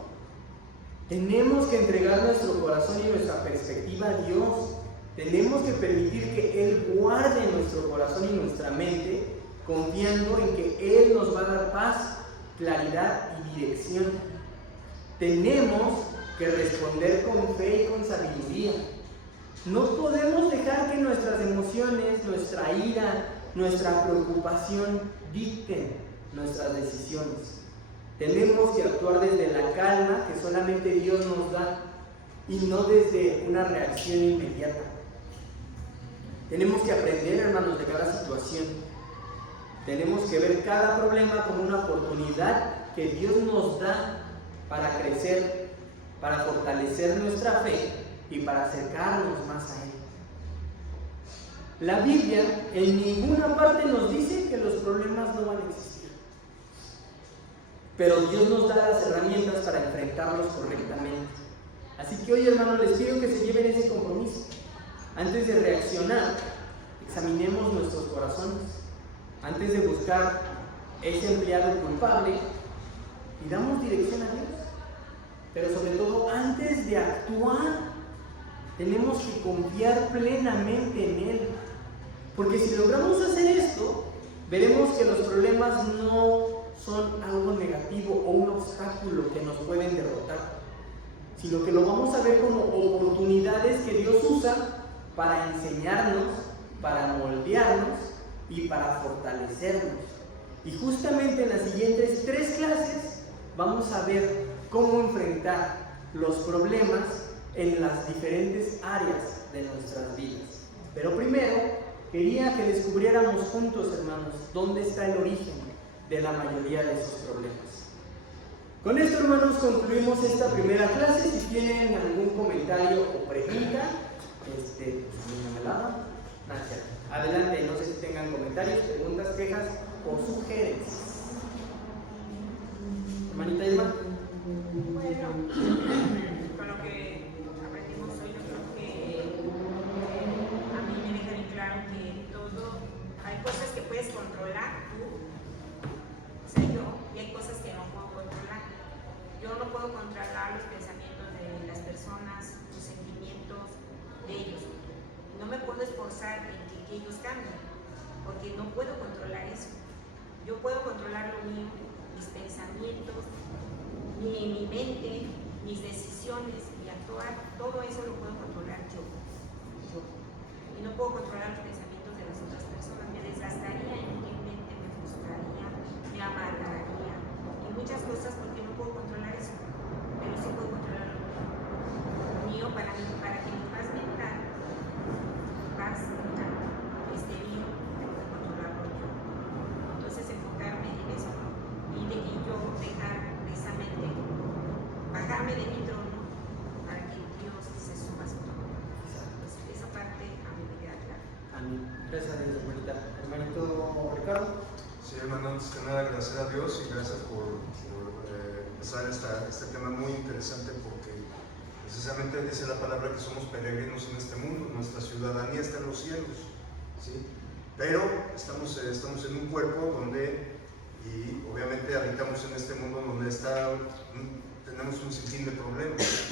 Tenemos que entregar nuestro corazón y nuestra perspectiva a Dios. Tenemos que permitir que Él guarde nuestro corazón y nuestra mente, confiando en que Él nos va a dar paz, claridad y dirección. Tenemos que responder con fe y con sabiduría. No podemos dejar que nuestras emociones, nuestra ira, nuestra preocupación dicten nuestras decisiones. Tenemos que actuar desde la calma que solamente Dios nos da y no desde una reacción inmediata. Tenemos que aprender, hermanos, de cada situación. Tenemos que ver cada problema como una oportunidad que Dios nos da para crecer, para fortalecer nuestra fe y para acercarnos más a Él. La Biblia en ninguna parte nos dice que los problemas no van a existir. Pero Dios nos da las herramientas para enfrentarlos correctamente. Así que hoy, hermanos, les pido que se lleven ese compromiso. Antes de reaccionar, examinemos nuestros corazones. Antes de buscar ese empleado culpable, pidamos dirección a Dios. Pero sobre todo, antes de actuar, tenemos que confiar plenamente en Él. Porque si logramos hacer esto, veremos que los problemas no son algo negativo o un obstáculo que nos pueden derrotar, sino que lo vamos a ver como oportunidades que Dios usa para enseñarnos, para moldearnos y para fortalecernos. Y justamente en las siguientes 3 clases vamos a ver cómo enfrentar los problemas en las diferentes áreas de nuestras vidas. Pero primero, quería que descubriéramos juntos, hermanos, dónde está el origen de la mayoría de esos problemas. Con esto, hermanos, concluimos esta primera clase. Si tienen algún comentario o pregunta, me la dan. Gracias. Adelante, no sé si tengan comentarios, preguntas, quejas o sugerencias. Hermanita Irma. Bueno, con lo que aprendimos hoy, yo creo que a mí me deja bien claro que todo, hay cosas que puedes controlar tú, o sea, yo, y hay cosas que no puedo controlar. Yo no puedo controlar los pensamientos de las personas, los sentimientos de ellos. No me puedo esforzar en que ellos cambien, porque no puedo controlar eso. Yo puedo controlar lo mío, mis pensamientos, mi mente, mis decisiones, mi actuar, todo eso lo puedo controlar yo. Y no puedo controlar los pensamientos de las otras personas. Me desgastaría inútilmente, me frustraría, me amargaría y muchas cosas porque no puedo controlar eso. Pero sí puedo controlar lo mío para que mi paz mental esté bien, tengo que controlar lo mío. Entonces enfocarme en eso, ¿no? Y yo dejar precisamente bajarme de mi trono para que Dios se suba a su trono. Entonces, esa parte a mí me queda clara. Amén. Gracias a Dios, hermanita. Hermanito Ricardo. Sí, hermano, antes que nada agradecer a Dios y gracias por empezar este tema muy interesante, porque precisamente dice la palabra que somos peregrinos en este mundo, nuestra ciudadanía está en los cielos, ¿sí? Pero estamos en un cuerpo donde, y obviamente habitamos en este mundo donde tenemos un sinfín de problemas.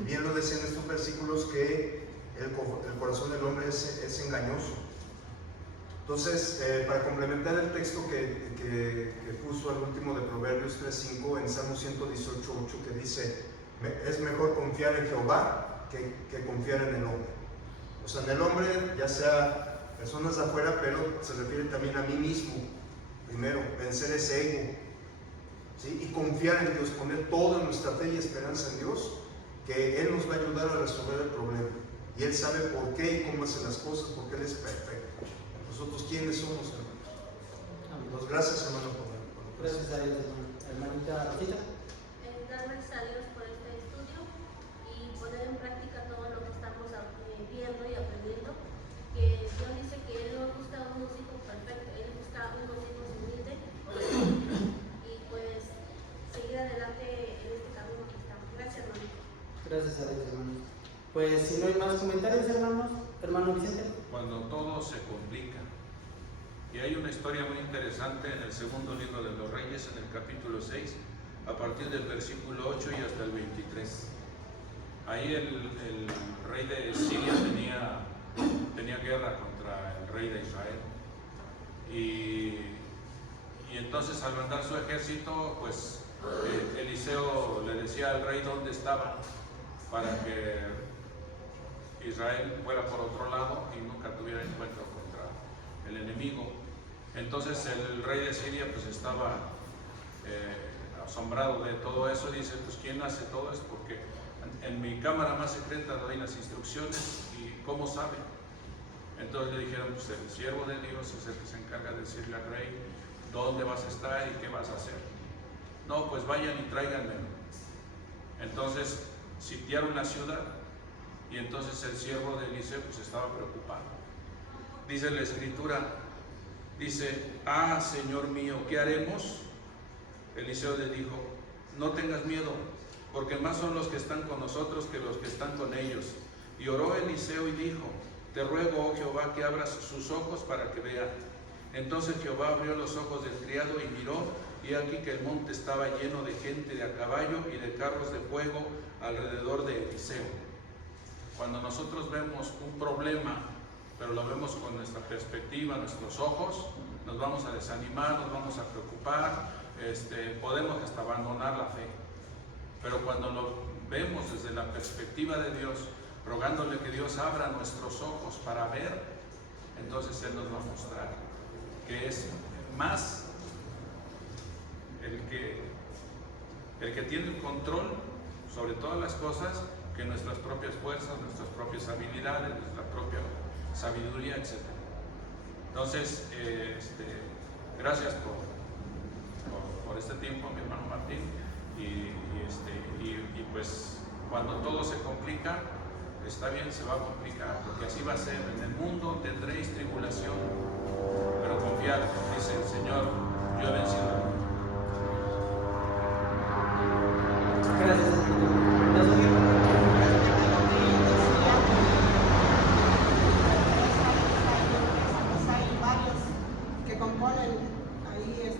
Bien lo decían estos versículos que el corazón del hombre es engañoso. Entonces, para complementar el texto que puso al último de Proverbios 3:5 en Salmo 118:8, que dice: es mejor confiar en Jehová que confiar en el hombre. O sea, en el hombre, ya sea personas de afuera, pero se refiere también a mí mismo. Primero, vencer ese ego, ¿sí? Y confiar en Dios, poner toda nuestra fe y esperanza en Dios, que Él nos va a ayudar a resolver el problema. Y Él sabe por qué y cómo hace las cosas, porque Él es perfecto. Nosotros, ¿quiénes somos, hermanos? Pues gracias, hermano, por gracias a Dios, hermanita Rosita. Dar gracias a Dios por este estudio y poner en práctica todo lo que estamos viendo y aprendiendo. Que Dios dice que Él no busca unos hijos perfectos, Él busca unos hijos humildes y pues seguir adelante en este camino que estamos. Gracias, hermano. Gracias a Dios, hermanos. Pues si no hay más comentarios, hermanos, hermano Vicente. Cuando todo se complica. Y hay una historia muy interesante en el segundo libro de los Reyes, en el capítulo 6, a partir del versículo 8 y hasta el 23. Ahí el rey de Siria tenía guerra contra el rey de Israel. Y entonces, al mandar su ejército, pues Eliseo le decía al rey dónde estaba, para que Israel fuera por otro lado y nunca tuviera encuentro contra el enemigo. Entonces el rey de Siria pues estaba asombrado de todo eso. Dice: pues ¿quién hace todo esto? Porque en mi cámara más secreta doy las instrucciones, y ¿cómo sabe? Entonces le dijeron: pues el siervo de Dios es el que se encarga de decirle al rey dónde vas a estar y qué vas a hacer. No, pues vayan y tráiganmelo. Entonces sitiaron la ciudad, y entonces el siervo de Eliseo pues estaba preocupado. Dice la escritura, dice: ah, Señor mío, ¿qué haremos? Eliseo le dijo: no tengas miedo, porque más son los que están con nosotros que los que están con ellos. Y oró Eliseo y dijo: te ruego, oh Jehová, que abras sus ojos para que vea. Entonces Jehová abrió los ojos del criado y miró, y aquí que el monte estaba lleno de gente de a caballo y de carros de fuego alrededor de Eliseo. Cuando nosotros vemos un problema, pero lo vemos con nuestra perspectiva, nuestros ojos, nos vamos a desanimar, nos vamos a preocupar, podemos hasta abandonar la fe. Pero cuando lo vemos desde la perspectiva de Dios, rogándole que Dios abra nuestros ojos para ver, entonces Él nos va a mostrar que es más el que tiene el control sobre todas las cosas que nuestras propias fuerzas, nuestras propias habilidades, nuestra propia sabiduría, etc. Entonces, gracias por este tiempo, mi hermano Martín, y pues cuando todo se complica, está bien, se va a complicar, porque así va a ser. En el mundo tendréis tribulación, pero confiad, dice el Señor, yo he vencido al mundo. Gracias, hay varios que componen ahí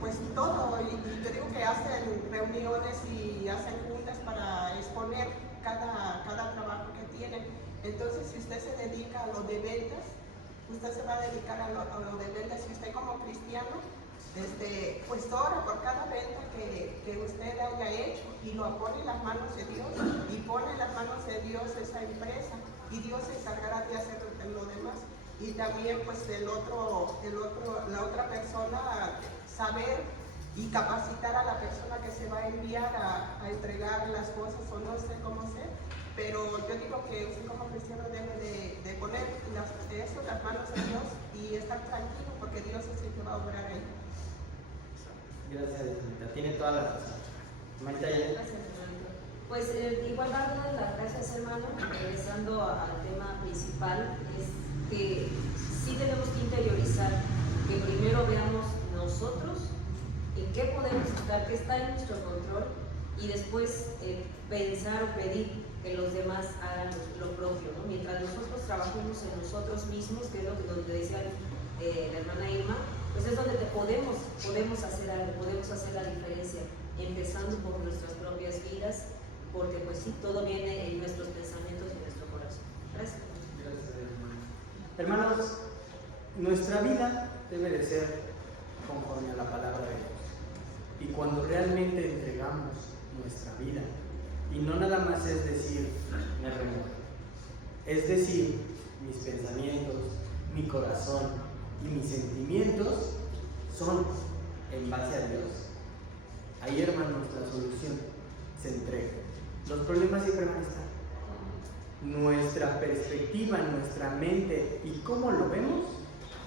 pues todo, y te digo que hacen reuniones y hacen juntas para exponer cada trabajo que tienen. Entonces, si usted se dedica a lo de ventas, usted se va a dedicar a lo de ventas. Si usted como cristiano pues ora por cada venta que usted haya hecho y lo pone en las manos de Dios y pone en las manos de Dios esa empresa y Dios se encargará de hacer lo demás. Y también pues la otra persona saber y capacitar a la persona que se va a enviar a entregar las cosas, o no sé cómo ser, pero yo digo que usted como cristiano debe de poner eso en las manos de Dios y estar tranquilo porque Dios es el que va a obrar ahí. Gracias, Marita. Tiene toda la razón. Marita, ya. Gracias, hermanito. Pues igual dando las gracias, hermano, regresando al tema principal, es que sí tenemos que interiorizar, que primero veamos nosotros en qué podemos estar, qué está en nuestro control, y después pensar o pedir que los demás hagan lo propio, ¿no? Mientras nosotros trabajemos en nosotros mismos, que es lo que donde decía la hermana Irma, pues es donde podemos hacer algo, podemos hacer la diferencia, empezando por nuestras propias vidas, porque pues sí, todo viene en nuestros pensamientos y en nuestro corazón. Gracias. Gracias, hermano. Hermanos, nuestra vida debe de ser conforme a la palabra de Dios. Y cuando realmente entregamos nuestra vida, y no nada más es decir, me remuevo, es decir, mis pensamientos, mi corazón y mis sentimientos son en base a Dios, ahí, hermanos, la solución se entrega. Los problemas siempre van a estar. Nuestra perspectiva, nuestra mente y cómo lo vemos,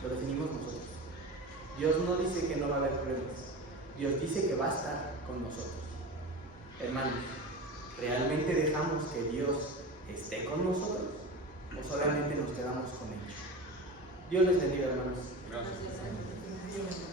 lo definimos nosotros. Dios no dice que no va a haber problemas. Dios dice que va a estar con nosotros. Hermanos, ¿realmente dejamos que Dios esté con nosotros o solamente nos quedamos con Él? Dios les bendiga, hermanos. Gracias.